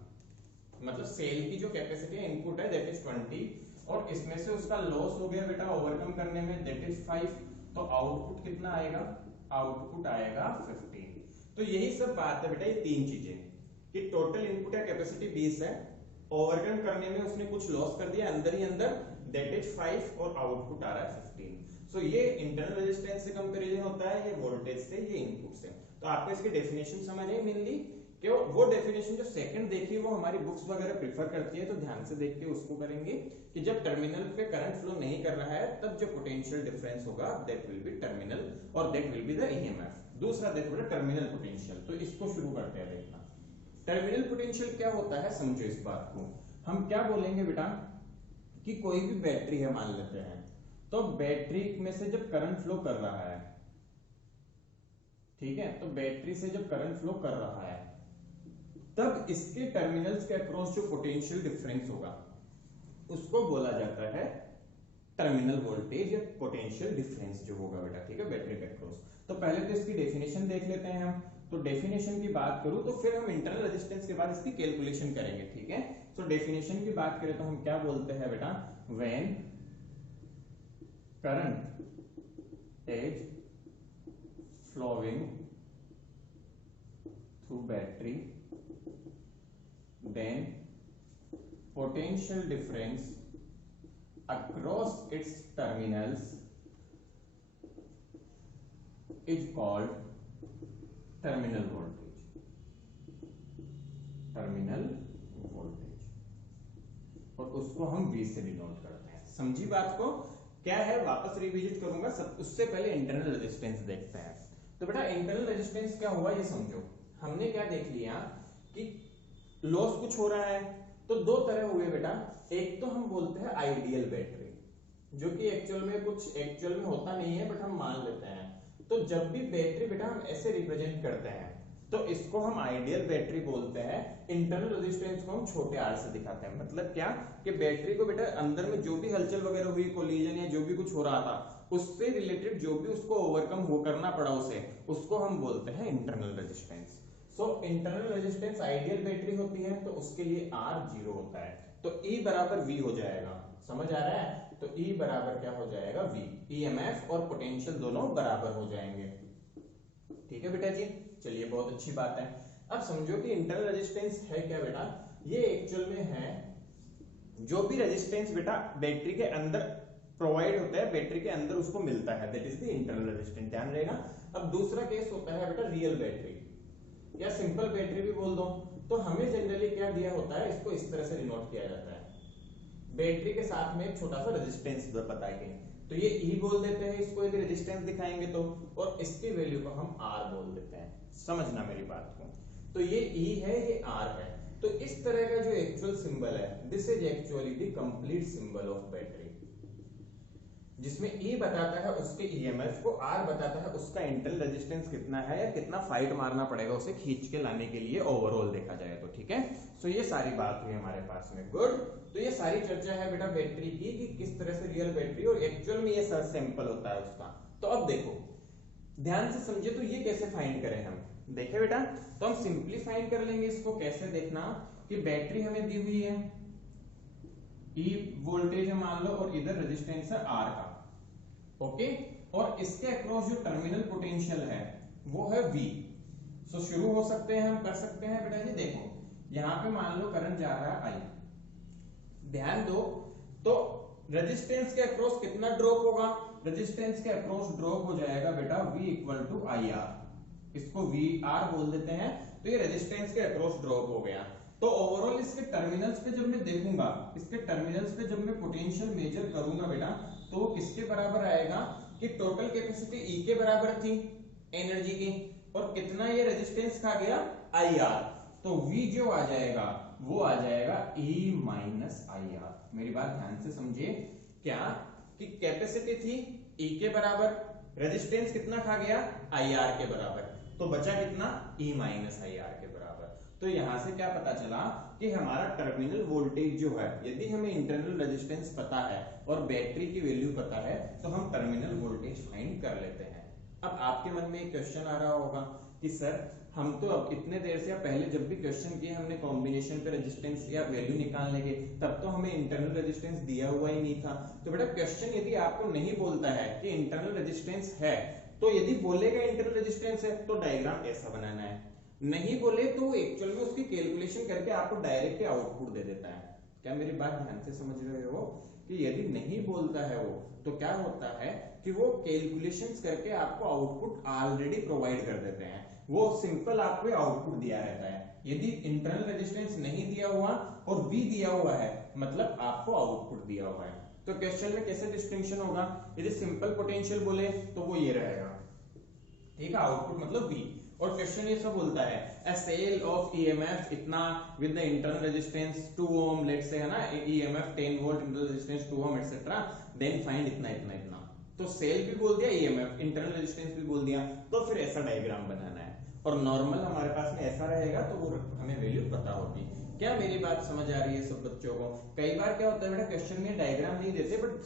मतलब सेल की जो कैपेसिटी है इनपुट है दैट इज 20, और इसमें से उसका लॉस हो गया बेटा ओवरकम करने में दैट इज 5, तो आउटपुट कितना आएगा, आउटपुट आएगा 15। तो यही सब बात है बेटा, ये तीन चीजें कि टोटल इनपुट है कैपेसिटी 20 है, ओवरकम करने में उसने कुछ लॉस कर दिया अंदर ही अंदर दैट इज 5, और आउटपुट आ रहा है 15। सो ये इंटरनल रेजिस्टेंस से कंपैरिजन होता है, ये वोल्टेज से, ये इनपुट से। तो आपको इसकी डेफिनेशन समझ आई मेनली, क्यों वो डेफिनेशन जो सेकंड देखी वो हमारी बुक्स वगैरह प्रेफर करती है, तो ध्यान से देख के उसको करेंगे कि जब टर्मिनल पे करंट फ्लो नहीं कर रहा है तब जो पोटेंशियल डिफरेंस होगा दैट विल बी टर्मिनल, और that will be the EMF. दूसरा देखो बेटा टर्मिनल पोटेंशियल, तो इसको शुरू करते हैं देखना। टर्मिनल पोटेंशियल क्या होता है समझो इस बात को। हम क्या बोलेंगे बेटा कि कोई भी बैटरी है मान लेते हैं, तो बैटरी में से जब करंट फ्लो कर रहा है, ठीक है, तो बैटरी से जब करंट फ्लो कर रहा है तब इसके टर्मिनल्स के अक्रॉस जो पोटेंशियल डिफरेंस होगा उसको बोला जाता है टर्मिनल वोल्टेज या पोटेंशियल डिफरेंस जो होगा बेटा, ठीक है, बैटरी के अक्रॉस। तो पहले तो इसकी डेफिनेशन देख लेते हैं हम। तो डेफिनेशन की बात करूं तो फिर हम इंटरनल रेजिस्टेंस के बाद इसकी कैलकुलेशन करेंगे, ठीक है। तो डेफिनेशन की बात करें तो हम क्या बोलते हैं बेटा, when current is flowing through battery then potential difference across its terminals is called terminal voltage, terminal voltage, और उसको हम V से डिनोट करते हैं। समझी बात को क्या है वापस रिविजिट करूंगा सब, उससे पहले इंटरनल रेजिस्टेंस देखते हैं। तो बेटा इंटरनल रेजिस्टेंस क्या हुआ ये समझो। हमने क्या देख लिया कि लॉस कुछ हो रहा है, तो दो तरह हुए बेटा। एक तो हम बोलते हैं आइडियल बैटरी, जो कि एक्चुअल में होता नहीं है बट हम मान लेते हैं। तो जब भी बैटरी बेटा हम ऐसे रिप्रेजेंट करते हैं तो इसको हम आइडियल बैटरी बोलते हैं। इंटरनल रेजिस्टेंस को हम छोटे आर से दिखाते हैं। मतलब क्या कि बैटरी को बेटा अंदर में जो भी हलचल वगैरह हुई, कोलिजन या जो भी कुछ हो रहा था, उससे रिलेटेड जो भी उसको ओवरकम हो करना पड़ा उसको हम बोलते हैं internal resistance. So internal resistance ideal battery होती है तो उसके लिए R 0 होता है, तो E बराबर V हो जाएगा। समझ आ रहा है? तो E बराबर क्या हो जाएगा? V। EMF और पोटेंशियल दोनों बराबर हो जाएंगे। ठीक है बेटा जी, चलिए बहुत अच्छी बात है। अब समझो कि इंटरनल रेजिस्टेंस है क्या बेटा? ये एक्चुअल में है जो भी रेजिस्टेंस बेटा बैटरी के अंदर प्रोवाइड होता है, बैटरी के अंदर उसको मिलता है, that is the internal resistance. ध्यान रहेगा। अब दूसरा केस होता है बेटा रियल बैटरी या सिंपल बैटरी भी बोल दो। तो हमें जनरली क्या दिया होता है, इसको इस तरह से डिनोट किया जाता है, बैटरी के साथ में एक छोटा सा रेजिस्टेंस बताएंगे तो ये E बोल देते हैं इसको यदि रेजिस्टेंस दिखाएंगे तो, और इसकी वैल्यू को हम R बोल देते हैं। समझना मेरी बात को। तो ये E है, ये R है। तो इस तरह का जो एक्चुअल सिंबल है, this is actually the complete symbol of battery, जिसमें E बताता है उसके EMF को, R बताता है उसका इंटरनल रेजिस्टेंस कितना है या कितना फाइट मारना पड़ेगा उसे खींच के लाने के लिए ओवरऑल देखा जाए तो। ठीक है, सो ये सारी बात हुई हमारे पास में। गुड। तो ये सारी चर्चा है बेटा बैटरी की कि किस तरह से रियल बैटरी और एक्चुअल में ये सर सैंपल होता है उसका। तो अब देखो ध्यान से समझे, तो ये कैसे फाइंड करें हम? देखे बेटा, तो हम सिंपली फाइंड कर लेंगे इसको। कैसे देखना कि बैटरी हमें दी हुई है, E वोल्टेज है मान लो, और इधर रेजिस्टेंस है R का, ओके, और इसके अक्रॉस जो टर्मिनल पोटेंशियल है वो है V। सो शुरू हो सकते हैं, हम कर सकते हैं बेटा जी। देखो यहां पे मान लो करंट जा रहा है I, ध्यान दो, तो रेजिस्टेंस के अक्रॉस कितना ड्रॉप होगा? रेजिस्टेंस के अक्रॉस ड्रॉप हो जाएगा बेटा V इक्वल टू IR, इसको VR बोल देते हैं। तो ये रेजिस्टेंस के अक्रॉस ड्रॉप हो गया। तो ओवरऑल इसके टर्मिनल्स पे जब मैं देखूंगा, इसके टर्मिनल्स पे जब मैं पोटेंशियल मेजर करूंगा बेटा, तो वो किसके बराबर आएगा कि टोटल कैपेसिटी E के बराबर थी एनर्जी की, और कितना ये रेजिस्टेंस खा गया? IR। तो V जो आ जाएगा वो आ जाएगा E माइनस IR। मेरी बात ध्यान से समझिए, क्या कि कैपेसिटी थी E के बराबर, रेजिस्टेंस कितना खा गया? IR के बराबर, तो बचा कितना? E माइनस IR के बराबर। तो यहां से क्या पता चला कि हमारा टर्मिनल वोल्टेज जो है, यदि हमें इंटरनल रेजिस्टेंस पता है और बैटरी की वैल्यू पता है तो हम टर्मिनल वोल्टेज फाइंड कर लेते हैं। अब आपके मन में एक क्वेश्चन आ रहा होगा कि सर हम तो अब इतने देर से या पहले जब भी क्वेश्चन किए हमने कॉम्बिनेशन पे रेजिस्टेंस या वैल्यू निकालने के, तब तो हमें इंटरनल रेजिस्टेंस दिया हुआ ही नहीं था। तो बेटा क्वेश्चन यदि आपको नहीं बोलता है कि इंटरनल रेजिस्टेंस है, तो यदि बोलेगा इंटरनल रेजिस्टेंस है तो डायग्राम ऐसा बनाना है, नहीं बोले तो एक्चुअल में उसकी कैलकुलेशन करके आपको डायरेक्ट आउटपुट दे देता है। क्या मेरी बात ध्यान से समझ रहे हो कि यदि नहीं बोलता है वो, तो क्या होता है कि वो कैलकुलेशंस करके आपको आउटपुट ऑलरेडी प्रोवाइड कर देते हैं, वो सिंपल आपको आउटपुट दिया रहता है। यदि इंटरनल रेजिस्टेंस नहीं दिया हुआ और V दिया हुआ है, मतलब आपको आउटपुट दिया हुआ है। तो क्वेश्चन में कैसे डिस्टिंक्शन होगा? यदि सिंपल पोटेंशियल बोले तो वो ये रहेगा, ठीक है, आउटपुट मतलब V। और क्वेश्चन ये सब बोलता है a sale of EMF इतना with the internal resistance 2 ohm, let's say है ना, EMF 10 volt, internal resistance 2 ohm etc, then find इतना इतना इतना। तो सेल भी बोल दिया, EMF इंटरनल रेजिस्टेंस भी बोल दिया, तो फिर ऐसा डायग्राम बनाना है। और नॉर्मल हमारे पास में ऐसा रहेगा तो वो हमें वैल्यू पता होगी। क्या मेरी बात समझ आ रही है सब बच्चों को? कई बार क्या होता है बेटा, क्वेश्चन में डायग्राम नहीं देते बट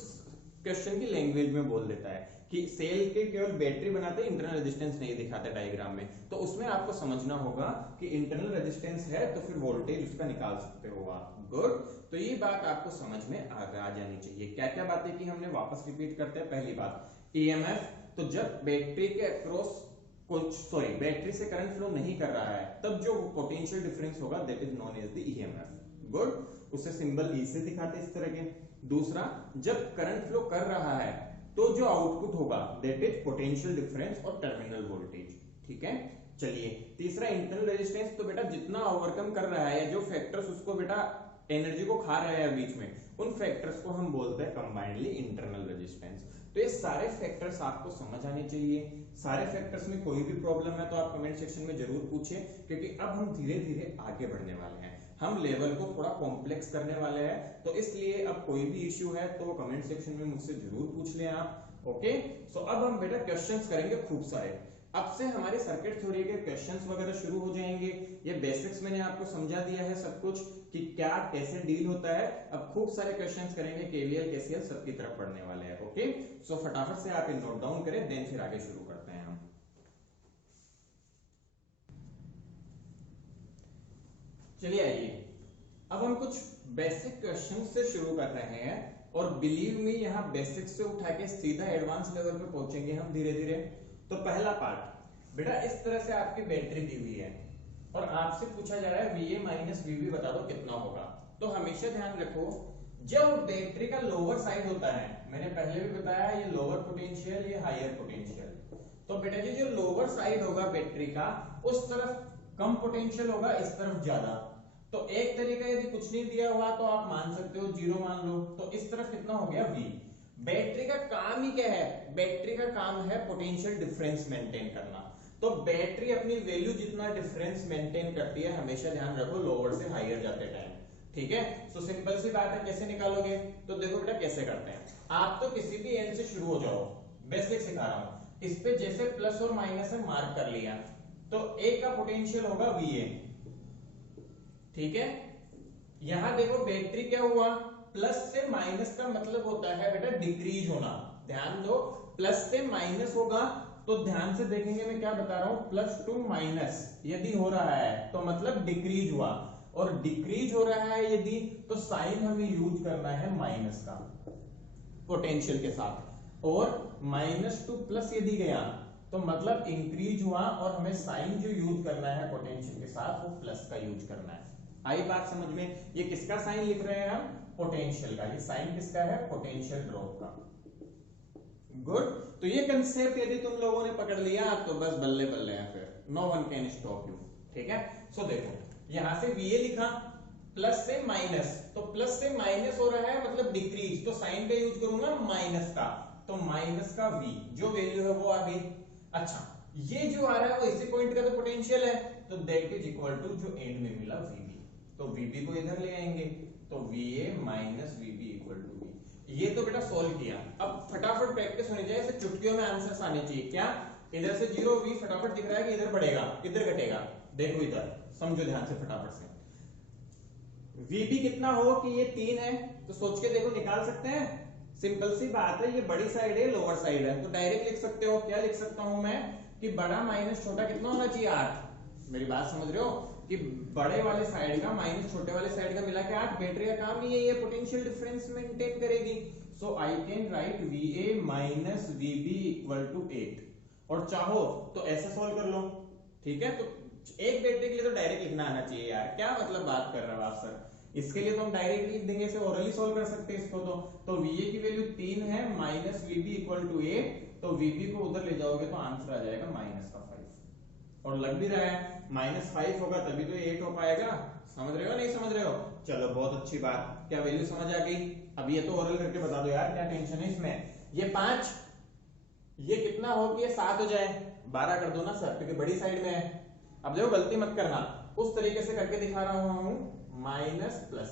क्वेश्चन की लैंग्वेज में बोल देता है कि सेल के केवल बैटरी बनाते हैं, इंटरनल रेजिस्टेंस नहीं दिखाते डायग्राम में। तो उसमें आपको समझना होगा कि इंटरनल रेजिस्टेंस है तो फिर वोल्टेज उसका निकाल सकते हो आप। गुड। तो ये बात आपको समझ में आ जानी चाहिए। क्या क्या बातें की हमने, वापस रिपीट करते हैं। पहली बात EMF, तो जब बैटरी के अक्रॉस बैटरी से करंट फ्लो नहीं कर रहा है तब जो पोटेंशियल डिफरेंस होगा that is known as the EMF। Good. उसे सिंबल E से दिखाते इस तरह के। दूसरा, जब करंट फ्लो कर रहा है तो जो आउटपुट होगा दैट इज पोटेंशियल डिफरेंस और टर्मिनल वोल्टेज। ठीक है, चलिए तीसरा इंटरनल रेजिस्टेंस, तो बेटा जितना ओवरकम कर रहा है, जो फैक्टर्स उसको बेटा एनर्जी को खा रहा है बीच में, उन फैक्टर्स को हम बोलते हैं कंबाइंडली इंटरनल रेजिस्टेंस। तो ये सारे फैक्टर्स आपको समझ आने चाहिए। सारे फैक्टर्स में कोई भी प्रॉब्लम है तो आप कमेंट सेक्शन में जरूर पूछिए, क्योंकि अब हम धीरे धीरे आगे बढ़ने वाले हैं, हम लेवल को थोड़ा कॉम्प्लेक्स करने वाले हैं। तो इसलिए अब कोई भी इश्यू है तो कमेंट सेक्शन में मुझसे जरूर पूछ लें आप। ओके, सो अब हम बेटा क्वेश्चंस करेंगे खूब सारे। अब से हमारे सर्किट थ्योरी के क्वेश्चंस वगैरह शुरू हो जाएंगे। ये बेसिक्स मैंने आपको समझा दिया है सब कुछ कि क्या कैसे डील होता है। अब खूब सारे क्वेश्चंस करेंगे, केवीएल केसीएल सबकी तरफ पढ़ने वाले हैं। ओके, सो फटाफट से आप नोट डाउन करें, देन फिर आगे शुरू करते हैं हम। चलिए आइए, अब हम कुछ बेसिक क्वेश्चन से शुरू कर रहे हैं, और बिलीव मी यहाँ बेसिक से उठा के सीधा एडवांस लेवल पे पहुंचेंगे हम धीरे धीरे। तो पहला पार्ट बेटा, इस तरह से आपकी बैटरी दी हुई है और आपसे पूछा जा रहा है VA माइनस VB बता दो कितना होगा। तो हमेशा ध्यान रखो, जब बैटरी का लोअर साइड होता है, मैंने पहले भी बताया ये लोअर पोटेंशियल ये हायर पोटेंशियल, तो बेटा जी जो लोअर साइड होगा बैटरी का उस तरफ कम पोटेंशियल होगा, इस तरफ ज्यादा। तो एक तरीका यदि कुछ नहीं दिया हुआ तो आप मान सकते हो 0 मान लो, तो इस तरफ कितना हो गया V। बैटरी का काम ही क्या है, बैटरी का काम है पोटेंशियल डिफरेंस मेंटेन करना। तो बैटरी अपनी वैल्यू जितना डिफरेंस मेंटेन करती है, हमेशा ध्यान रखो लोअर से हायर जाते टाइम, ठीक है। सो सिंपल सी बात है, कैसे निकालोगे, तो देखो बेटा कैसे करते हैं। आप तो किसी भी एंड से शुरू हो जाओ, बेसिक सिखा रहा हूं। इस पे जैसे प्लस और माइनस है मार्क कर लिया, तो एक का पोटेंशियल होगा VA, ठीक है। यहां देखो बैटरी क्या हुआ, प्लस से माइनस का मतलब होता है बेटा डिक्रीज होना। ध्यान दो, प्लस से माइनस होगा तो ध्यान से देखेंगे मैं क्या बता रहा हूं, प्लस टू माइनस यदि हो रहा है तो मतलब डिक्रीज हुआ, और डिक्रीज हो रहा है यदि तो साइन हमें यूज करना है माइनस का पोटेंशियल के साथ, और माइनस टू प्लस यदि गया तो मतलब इंक्रीज हुआ, और हमें साइन जो यूज करना है पोटेंशियल के साथ वो प्लस का यूज करना है। आई बात समझ में। ये किसका साइन लिख रहे हैं हम, पोटेंशियल का। ये साइन किसका है, पोटेंशियल ड्रॉप का। गुड, तो ये कंसेप्ट यदि तुम लोगों ने पकड़ लिया तो बस बल्ले बल्ले है, फिर no one can stop you, ठीक है। सो देखो यहां से VA लिखा, प्लस से माइनस, तो प्लस से माइनस हो रहा है मतलब डिक्रीज, तो साइन का यूज करूंगा माइनस का, तो माइनस का V जो वैल्यू है वो आ गई। अच्छा, ये जो आ रहा है वो इसी पॉइंट का तो पोटेंशियल है, तो दैट इज इक्वल टू जो एंड में मिला VB, तो VB को इधर ले आएंगे, तो VA minus VB equal to V। ये तो बेटा सोल्व किया। अब फटाफट प्रैक्टिस होनी चाहिए, ऐसे चुटकियों में आंसर्स आने चाहिए। क्या, इधर से 0 V फटाफट दिख रहा है कि इधर बढ़ेगा इधर घटेगा, देखो इधर समझो ध्यान से फटाफट से। VB कितना हो कि ये 3 है, तो सोच के देखो निकाल सकते हैं। सिंपल सी बात है, ये बड़ी साइड है लोअर साइड है, तो डायरेक्ट लिख सकते हो। क्या लिख सकता हूं मैं कि बड़ा माइनस छोटा कितना होना चाहिए 8। मेरी बात समझ रहे हो कि बड़े वाले साइड का माइनस छोटे वाले साइड का मिला के 8। बैटरी का काम ही है, पोटेंशियल डिफरेंस मेंटेन करेगी। So I can write VA minus VB equal to 8, और चाहो तो ऐसे सोल्व कर लो, ठीक है। तो एक बैटरी के लिए तो डायरेक्ट लिखना आना चाहिए यार, क्या मतलब बात कर रहे हो आप सर। इसके लिए तो हम डायरेक्ट लिख देंगे, इसे ओरली सोल्व कर सकते हैं इसको। तो VA की वैल्यू 3 है, माइनस VB इक्वल टू 8, तो VB को उधर ले जाओगे तो आंसर आ जाएगा माइनस का 5, और लग भी रहा है माइनस 5 होगा तभी तो 8 हो पाएगा। समझ रहे हो नहीं समझ रहे हो, चलो बहुत अच्छी बात। क्या वैल्यू समझ आ गई, अब ये तो ओरल करके बता दो यार, क्या टेंशन है इसमें। ये 5, ये कितना हो कि ये 7 हो जाए, 12 कर दो ना सर, क्योंकि बड़ी साइड में है। अब देखो गलती मत करना, उस तरीके से करके दिखा रहा हूं, माइनस प्लस,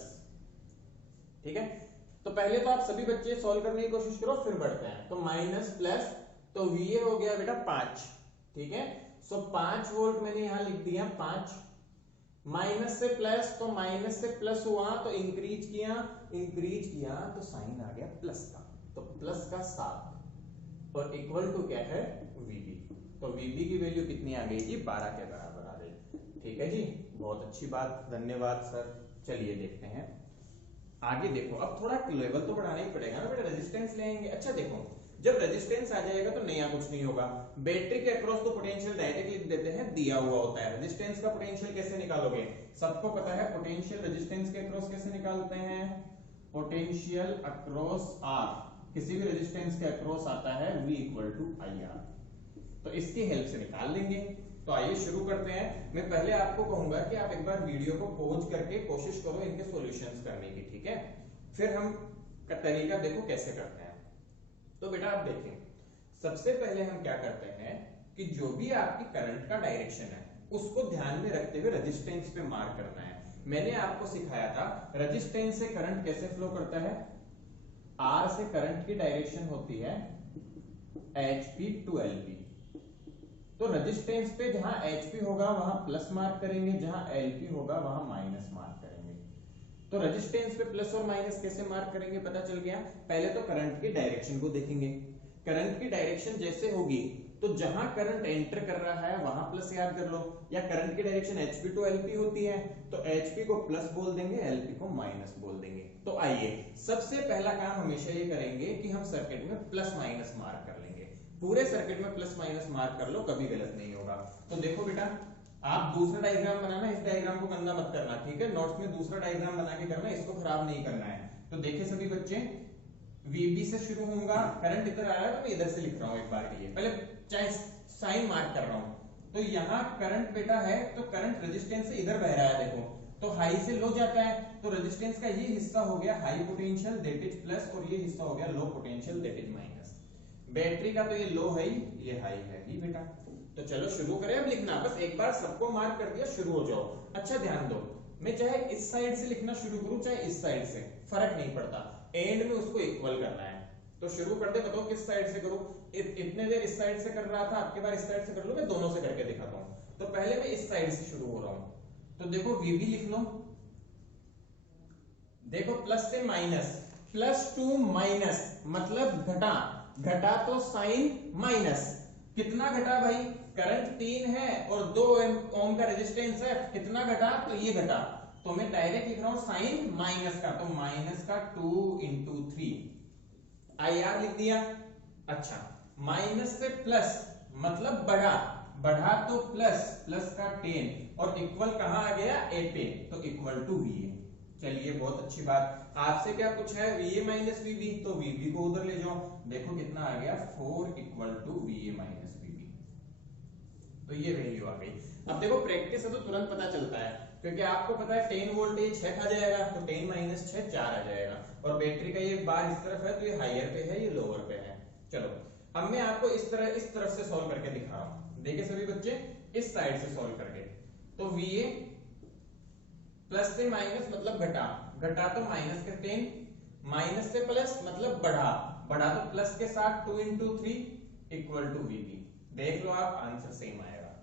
ठीक है। तो पहले तो आप सभी बच्चे सॉल्व करने की कोशिश करो, फिर बढ़ते हैं। तो माइनस प्लस, तो VA हो गया बेटा 5, ठीक है। सो 5 वोल्ट मैंने यहां लिख दिया 5, माइनस से प्लस, तो माइनस से प्लस हुआ तो इंक्रीज किया तो साइन आ गया प्लस का, तो प्लस का 7, और इक्वल टू क्या है VB, तो VB की वैल्यू कितनी आ गई जी 12 के बराबर आ गई, ठीक है जी। बहुत अच्छी बात, धन्यवाद सर। चलिए देखते हैं आगे। देखो अब थोड़ा लेवल तो बढ़ाना ही पड़ेगा ना बेटा, रेजिस्टेंस लेंगे। अच्छा देखो, जब रेजिस्टेंस आ जाएगा तो नया कुछ नहीं होगा। बैटरी के अक्रॉस तो पोटेंशियल डायरेक्ट लिख देते हैं, दिया हुआ होता है। रेजिस्टेंस का पोटेंशियल कैसे निकालोगे, सबको पता है। पोटेंशियल रेजिस्टेंस के अक्रॉस कैसे निकालते हैं, पोटेंशियल अक्रॉस R, किसी भी रेजिस्टेंस के अक्रॉस आता है V इक्वल टू IR, तो इसकी हेल्प से निकाल लेंगे। तो आइए शुरू करते हैं। मैं पहले आपको कहूंगा कि आप एक बार वीडियो को पॉज करके कोशिश करो इनके सॉल्यूशंस करने की, ठीक है? फिर हम का तरीका देखो कैसे करते हैं। तो बेटा आप देखें, सबसे पहले हम क्या करते हैं कि जो भी आपकी करंट का डायरेक्शन है उसको ध्यान में रखते हुए रेजिस्टेंस पे मार्क करना है। मैंने आपको सिखाया था रेजिस्टेंस से करंट कैसे फ्लो करता है। आर से करंट की डायरेक्शन होती है HP टू LP। तो रेजिस्टेंस पे जहां HP होगा वहां प्लस मार्क करेंगे, जहां LP होगा वहां माइनस मार्क करेंगे। तो रेजिस्टेंस पे प्लस और माइनस कैसे मार्क करेंगे पता चल गया। पहले तो करंट की डायरेक्शन को देखेंगे। करंट की डायरेक्शन जैसे होगी तो जहां करंट एंटर कर रहा है वहां प्लस याद कर लो, या करंट की डायरेक्शन HP टू LP होती है तो HP को प्लस बोल देंगे, LP को माइनस बोल देंगे। तो आइए सबसे पहला काम हमेशा ये करेंगे कि हम सर्किट में प्लस माइनस मार्क कर लेंगे। पूरे सर्किट में प्लस माइनस मार्क कर लो, कभी गलत नहीं होगा। तो देखो बेटा, आप दूसरा डायग्राम बनाना, इस डायग्राम को गंदा मत करना, ठीक है? नोट्स में दूसरा डायग्राम बना के करना, इसको खराब नहीं करना है। तो देखिए सभी बच्चे, VB से शुरू होगा, करंट इधर आ रहा है तो मैं इधर से लिख रहा हूं एक बार के लिए, पहले चाहे साइन मार्क कर रहा हूं। तो यहाँ करंट बेटा है तो करंट रेजिस्टेंस से इधर बह रहा है, देखो तो हाई से लो जाता है, तो रेजिस्टेंस का ये हिस्सा हो गया high potential that is plus, और ये हिस्सा हो गया low potential that is minus. Battery का तो ये लो है, ये हाई है ही बेटा। तो चलो शुरू करें अब लिखना, बस एक बार सबको मार्क कर दिया, शुरू हो जाओ। अच्छा ध्यान दो, मैं चाहे इस साइड से लिखना शुरू करूं चाहे इस साइड से, फर्क नहीं पड़ता, एंड में उसको इक्वल करना है। तो शुरू कर दे, बताओ किस साइड से करूं? इतने देर इस साइड से कर रहा था, आपके बार इस साइड से कर लो, मैं दोनों से करके दिखाता हूं। तो पहले मैं इस साइड से शुरू हो रहा हूं। तो देखो VB लिख लो, देखो प्लस से माइनस, प्लस टू माइनस मतलब घटा, घटा तो साइन माइनस, कितना घटा भाई? करंट 3 है और 2 ओम का रेजिस्टेंस है, कितना घटा? तो ये घटा, तो मैं डायरेक्ट लिख रहा हूं साइन माइनस का, तो माइनस का 2 into 3 IR लिख दिया। अच्छा, माइनस से प्लस मतलब बढ़ा, बढ़ा तो प्लस, प्लस का 10 और इक्वल कहां आ गया? A पे, तो इक्वल टू VA। चलिए बहुत अच्छी बात। आपसे क्या पूछा है? VA माइनस VB, तो VB को उधर ले जाओ, देखो कितना आ गया 4 equal to VA minus VB। तो ये वैल्यू आ गई। अब देखो प्रैक्टिस है तो तुरंत पता चलता है, क्योंकि आपको पता है 10 वोल्टेज 6 खा जाएगा, तो 10 माइनस 6 4 आ जाएगा, और बैटरी का ये बार इस तरफ है तो ये हायर पे है, ये लोअर पे है। चलो अब मैं आपको इस तरफ से सॉल्व करके दिखा रहा हूं। देखिए सभी बच्चे, इस साइड से सॉल्व करके, तो VA प्लस से माइनस मतलब घटा, घटा तो माइनस का 10, माइनस से प्लस मतलब बढ़ा, बढ़ा तो प्लस के साथ 2 into 3 इक्वल टू VB। देख लो आप, आंसर सेम आएगा,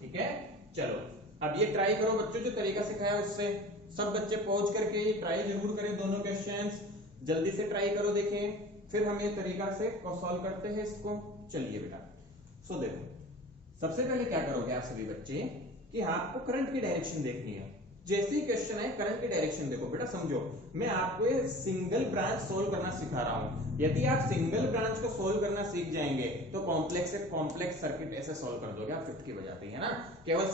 ठीक है? चलो अब ये ट्राई करो बच्चों, जो तरीका सिखाया उससे। सब बच्चे पॉज करके ये ट्राई जरूर करें, दोनों क्वेश्चंस जल्दी से ट्राई करो, देखें, फिर हम ये तरीका से सॉल्व करते हैं इसको। चलिए बेटा, सो देखो सबसे पहले क्या करोगे आप सभी बच्चे कि आपको करंट की डायरेक्शन देखनी है। जैसे ही क्वेश्चन है करंट की डायरेक्शन देखो बेटा, समझो मैं आपको ये सिंगल ब्रांच सोल्व करना सिखा रहा हूं। यदि आप सिंगल ब्रांच को सोल्व करना सीख जाएंगे तो कॉम्प्लेक्स सर्किट ऐसे सोल्व कर दोगे आप चुटकी बजाते हैं ना। केवल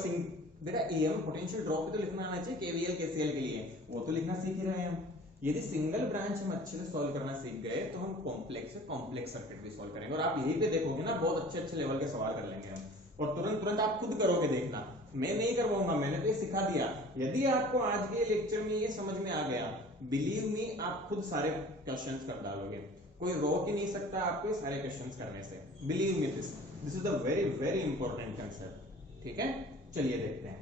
बेटा EM पोटेंशियल ड्रॉप तो लिखना आना चाहिए, KVL KCL के लिए वो तो लिखना सीख ही रहे हैं हम। यदि सिंगल ब्रांच हम अच्छे से सोल्व करना सीख गए तो हम कॉम्प्लेक्स सर्किट भी सोल्व करेंगे, और आप यहीं पे देखोगे ना बहुत अच्छे लेवल के सवाल कर लेंगे हम, और तुरंत आप खुद करोगे, देखना मैं नहीं करवाऊंगा, मैंने तो ये सिखा दिया। यदि आपको आज के लेक्चर में ये समझ में आ गया, बिलीव मी आप खुद सारे क्वेश्चंस कर डालोगे, कोई रोक ही नहीं सकता आपको ये सारे क्वेश्चंस करने से। Believe me, this is a very very important concept, ठीक है? चलिए देखते हैं,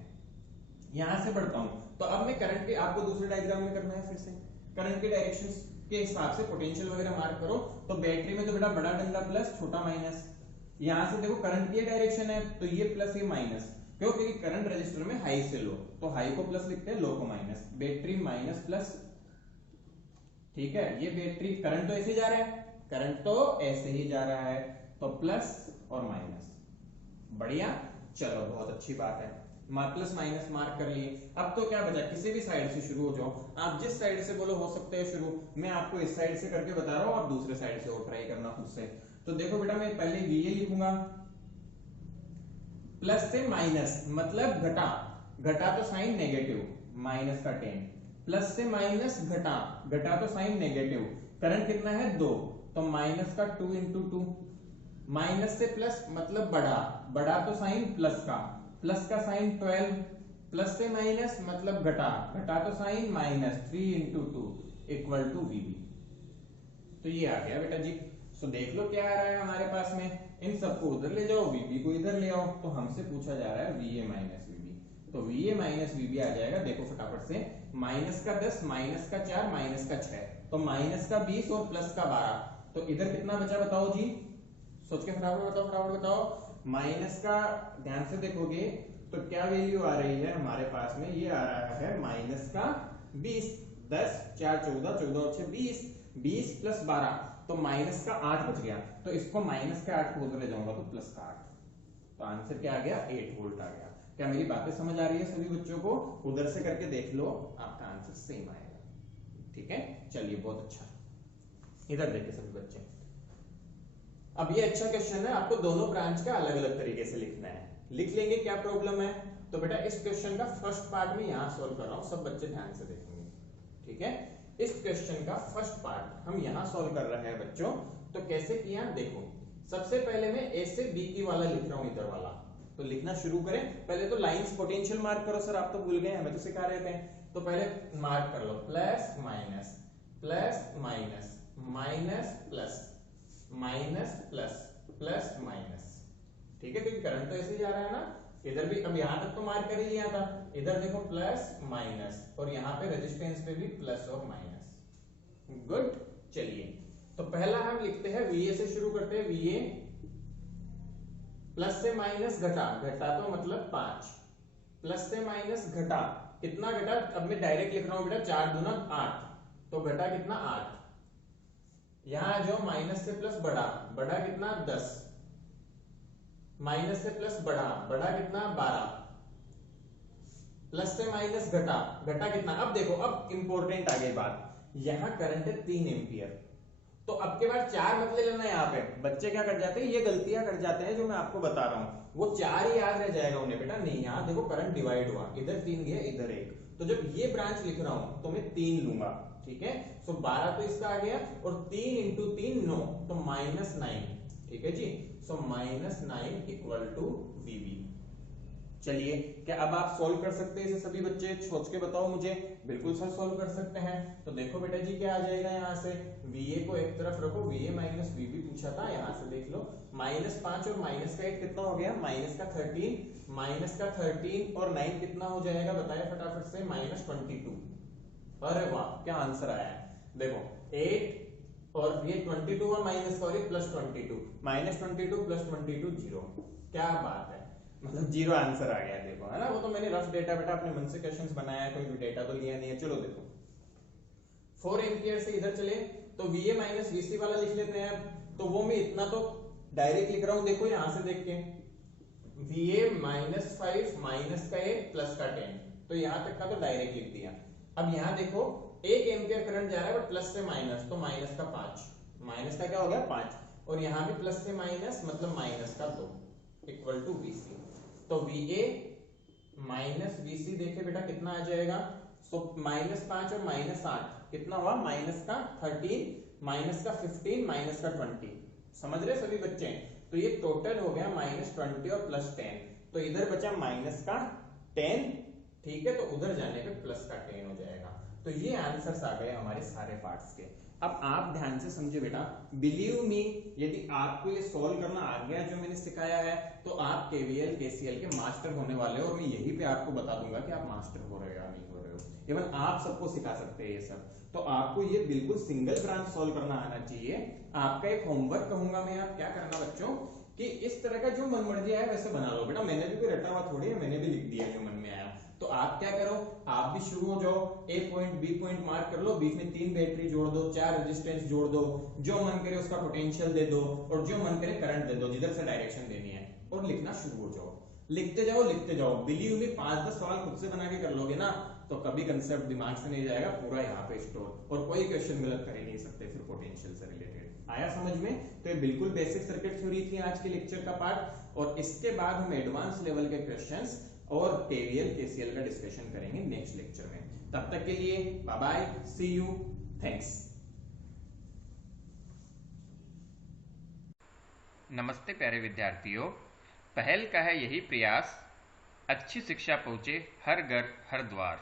यहां से पढ़ता हूं। तो अब मैं करंट के, आपको दूसरे डायग्राम में करना है, फिर से करंट के डायरेक्शन के हिसाब से पोटेंशियल वगैरह मार्क करो। तो बैटरी में तो बेटा बड़ा डंडा प्लस छोटा माइनस, यहां से देखो करंट की डायरेक्शन है तो ये प्लस ये माइनस, क्योंकि करंट रजिस्टर में हाई से लो, तो हाई को प्लस लिखते हैं, लो को माइनस, बैटरी माइनस प्लस, ठीक है? ये बैटरी करंट तो ऐसे जा रहा है, करंट तो ऐसे ही जा रहा है, तो प्लस और माइनस, बढ़िया। चलो बहुत अच्छी बात है, प्लस माइनस मार्क कर लिए। अब तो क्या बचा, किसी भी साइड से शुरू हो जाओ, आप जिस साइड से बोलो हो सकते हैं शुरू। मैं आपको इस साइड से करके बता रहा हूं, आप दूसरे साइड से और ट्राई करना खुद से। तो देखो बेटा, मैं पहले VA लिखूंगा, प्लस से माइनस मतलब घटा, घटा तो साइन नेगेटिव, माइनस का 10, प्लस से माइनस घटा, घटा तो साइन नेगेटिव, करंट कितना है 2, तो माइनस का 2 into 2, माइनस से प्लस मतलब बढ़ा, बढ़ा तो साइन प्लस का, प्लस का साइन 12, प्लस से माइनस मतलब घटा, घटा तो sign minus 3 into 2 equal to VB. तो ये आ गया बेटा जी। सो देख लो क्या आ रहा है हमारे पास में, इन सबको उधर ले जाओ, वीबी को इधर ले आओ। तो हमसे पूछा जा रहा है वीए माइनस वीबी, तो वीए माइनस वीबी आ जाएगा, देखो फटाफट से, माइनस का 10 माइनस का 4 माइनस का 6, तो माइनस का 20 और प्लस का 12, तो इधर कितना बचा बताओ जी, सोच के फटाफट बताओ, फटाफट बताओ। माइनस का ध्यान से देखोगे तो क्या वैल्यू आ रही है हमारे पास में, ये आ रहा है माइनस का 20, 10 4 14, 14 और 6 20, 20 प्लस 12 तो माइनस का 8 बच गया। तो इसको माइनस का 8 को उधर ले जाऊंगा तो प्लस का 8, तो आंसर क्या आ गया, 8 वोल्ट आ गया। क्या मेरी बातें समझ आ रही है सभी बच्चों को? उधर से करके देख लो, आपका आंसर सेम आएगा। ठीक है, चलिए बहुत अच्छा। इधर देखिए सभी बच्चे, अब ये अच्छा क्वेश्चन है, आपको दोनों ब्रांच का अलग अलग तरीके से लिखना है, लिख लेंगे, क्या प्रॉब्लम है। तो बेटा इस क्वेश्चन का फर्स्ट पार्ट में यहां सॉल्व कर रहा हूं, सब बच्चे ध्यान से देखेंगे। ठीक है, इस क्वेश्चन का फर्स्ट पार्ट हम यहां सॉल्व कर रहे हैं बच्चों। तो कैसे किया देखो, सबसे पहले मैं ए से बी की वाला लिख रहा हूं, इधर वाला। तो लिखना शुरू करें, पहले तो लाइंस पोटेंशियल मार्क करो। सर आप तो भूल गए, हमें तो सिखा रहे थे। तो पहले मार्क कर लो, plus minus plus minus minus plus minus plus plus minus. ठीक है, क्योंकि करंट तो ऐसे ही जा रहा है ना, इधर भी अब यहां तक तो मार्क कर ही लिया था। इधर देखो प्लस माइनस, और यहाँ पे रेजिस्टेंस पे भी प्लस और माइनस। गुड, चलिए तो पहला हम लिखते हैं वीए से शुरू करते हैं। वीए प्लस से माइनस घटा, घटा तो मतलब 5, प्लस से माइनस घटा, कितना घटा, अब मैं डायरेक्ट लिख रहा हूं बेटा, 4 दूना 8, तो घटा कितना 8। यहां जो माइनस से प्लस बढ़ा, बढ़ा कितना 10, माइनस से प्लस बढ़ा, बढ़ा कितना 12, प्लस से माइनस घटा, घटा कितना। अब देखो, अब इंपॉर्टेंट आ गई बात, यहां करंट है 3 एंपियर, तो अब के बाद 4 मत ले लेना। यहाँ पे बच्चे क्या कर जाते हैं, ये गलतियां कर जाते हैं जो मैं आपको बता रहा हूं, वो 4 ही याद रह जाएगा उन्हें। बेटा नहीं, यहाँ देखो करंट डिवाइड हुआ, इधर 3 गया इधर 1, तो जब ये ब्रांच लिख रहा हूं तो मैं 3 लूंगा। ठीक है, सो 12 तो इसका आ गया, और 3 इंटू 3 9, तो -9। ठीक है जी, सो -9 इक्वल टू वीबी। चलिए, क्या अब आप सोल्व कर सकते हैं इसे सभी बच्चे? सोच के बताओ मुझे। बिल्कुल सर सोल्व कर सकते हैं। तो देखो बेटा जी, क्या आ जाएगा यहाँ से, VA को एक तरफ रखो, VA माइनस VB पूछा था, यहाँ से देख लो, -5 और माइनस का 8 कितना हो गया, माइनस का 13 और 9 कितना हो जाएगा, बताया फटाफट से, -22। अरे वाह, क्या आंसर आया है, देखो 8 और ये 22 और माइनस का, और ये प्लस 22, -22 प्लस 22 0। क्या बात है, मतलब 0 आंसर आ गया। देखो है ना, वो तो मैंने रफ डेटा बेटा अपने मन से क्वेश्चंस बनाया है, कोई भी डेटा तो लिया नहीं है। चलो देखो, 4 एम्पियर से इधर चले तो VA माइनस VC वाला लिख लेते हैं। तो वो मैं इतना तो डायरेक्ट लिख रहा हूं, देखो यहां से देख के, VA -5 माइनस का 8 प्लस का 10, तो यहां तक का तो डायरेक्ट लिख दिया। अब यहां देखो 1 एम्पियर करंट जा रहा है, बट प्लस से माइनस, तो माइनस का 5, माइनस का क्या हो गया 5, और यहां भी प्लस से माइनस मतलब माइनस का 2 इक्वल टू VC। तो VA माइनस VC देखे बेटा कितना आ जाएगा, सो -5 और -8 कितना हुआ, माइनस का 13, माइनस का 15, माइनस का 20। समझ रहे सभी बच्चे? तो ये टोटल हो गया -20 और प्लस 10, तो इधर बचा माइनस का 10। ठीक है, तो उधर जाने पे प्लस का 10 हो जाएगा। तो ये आंसर्स आ गए हमारे सारे पार्ट्स के। अब आप ध्यान से समझे बेटा, बिलीव मी, यदि आपको ये सॉल्व करना आ गया जो मैंने सिखाया है, तो आप केवीएल केसीएल के मास्टर होने वाले हो, और मैं यही पे आपको बता दूंगा कि आप मास्टर हो रहे हो या नहीं हो रहे हो। इवन आप सबको सिखा सकते हैं ये सब। तो आपको ये बिल्कुल सिंगल ब्रांच सॉल्व करना आना चाहिए। आपका एक होमवर्क कहूंगा मैं, आप क्या करना बच्चों, कि इस तरह का जो मन मर्जी आया वैसे बना लो। बेटा मैंने भी कोई रटा हुआ थोड़ी है, मैंने भी लिख दिया जो मन में आया। तो आप क्या करो, आप भी शुरू हो जाओ, A point B point mark कर लो, बीच में 3 बैटरी जोड़ दो, 4 रेजिस्टेंस जोड़ दो, जो मन करे उसका पोटेंशियल दे दो, और जो मन करे करंट दे दो, जिधर से डायरेक्शन देनी है, और लिखना शुरू हो जाओ। लिखते जाओ लिखते जाओ, बिलीव मी 5-10 सवाल खुद से बना के कर लोगे ना, तो कभी कंसेप्ट दिमाग से नहीं जाएगा, पूरा यहाँ पे स्टोर, और कोई क्वेश्चन गलत कर ही नहीं सकते फिर पोटेंशियल से रिलेटेड। आया समझ में? तो ये बिल्कुल बेसिक सर्किट थ्योरी थी आज के लेक्चर का पार्ट, और इसके बाद हम एडवांस लेवल के क्वेश्चंस और केवीएल केसीएल का डिस्कशन करेंगे नेक्स्ट लेक्चर में। तब तक के लिए bye bye, see you, thanks. नमस्ते प्यारे विद्यार्थियों, पहल का है यही प्रयास अच्छी शिक्षा पहुँचे हर घर हर द्वार।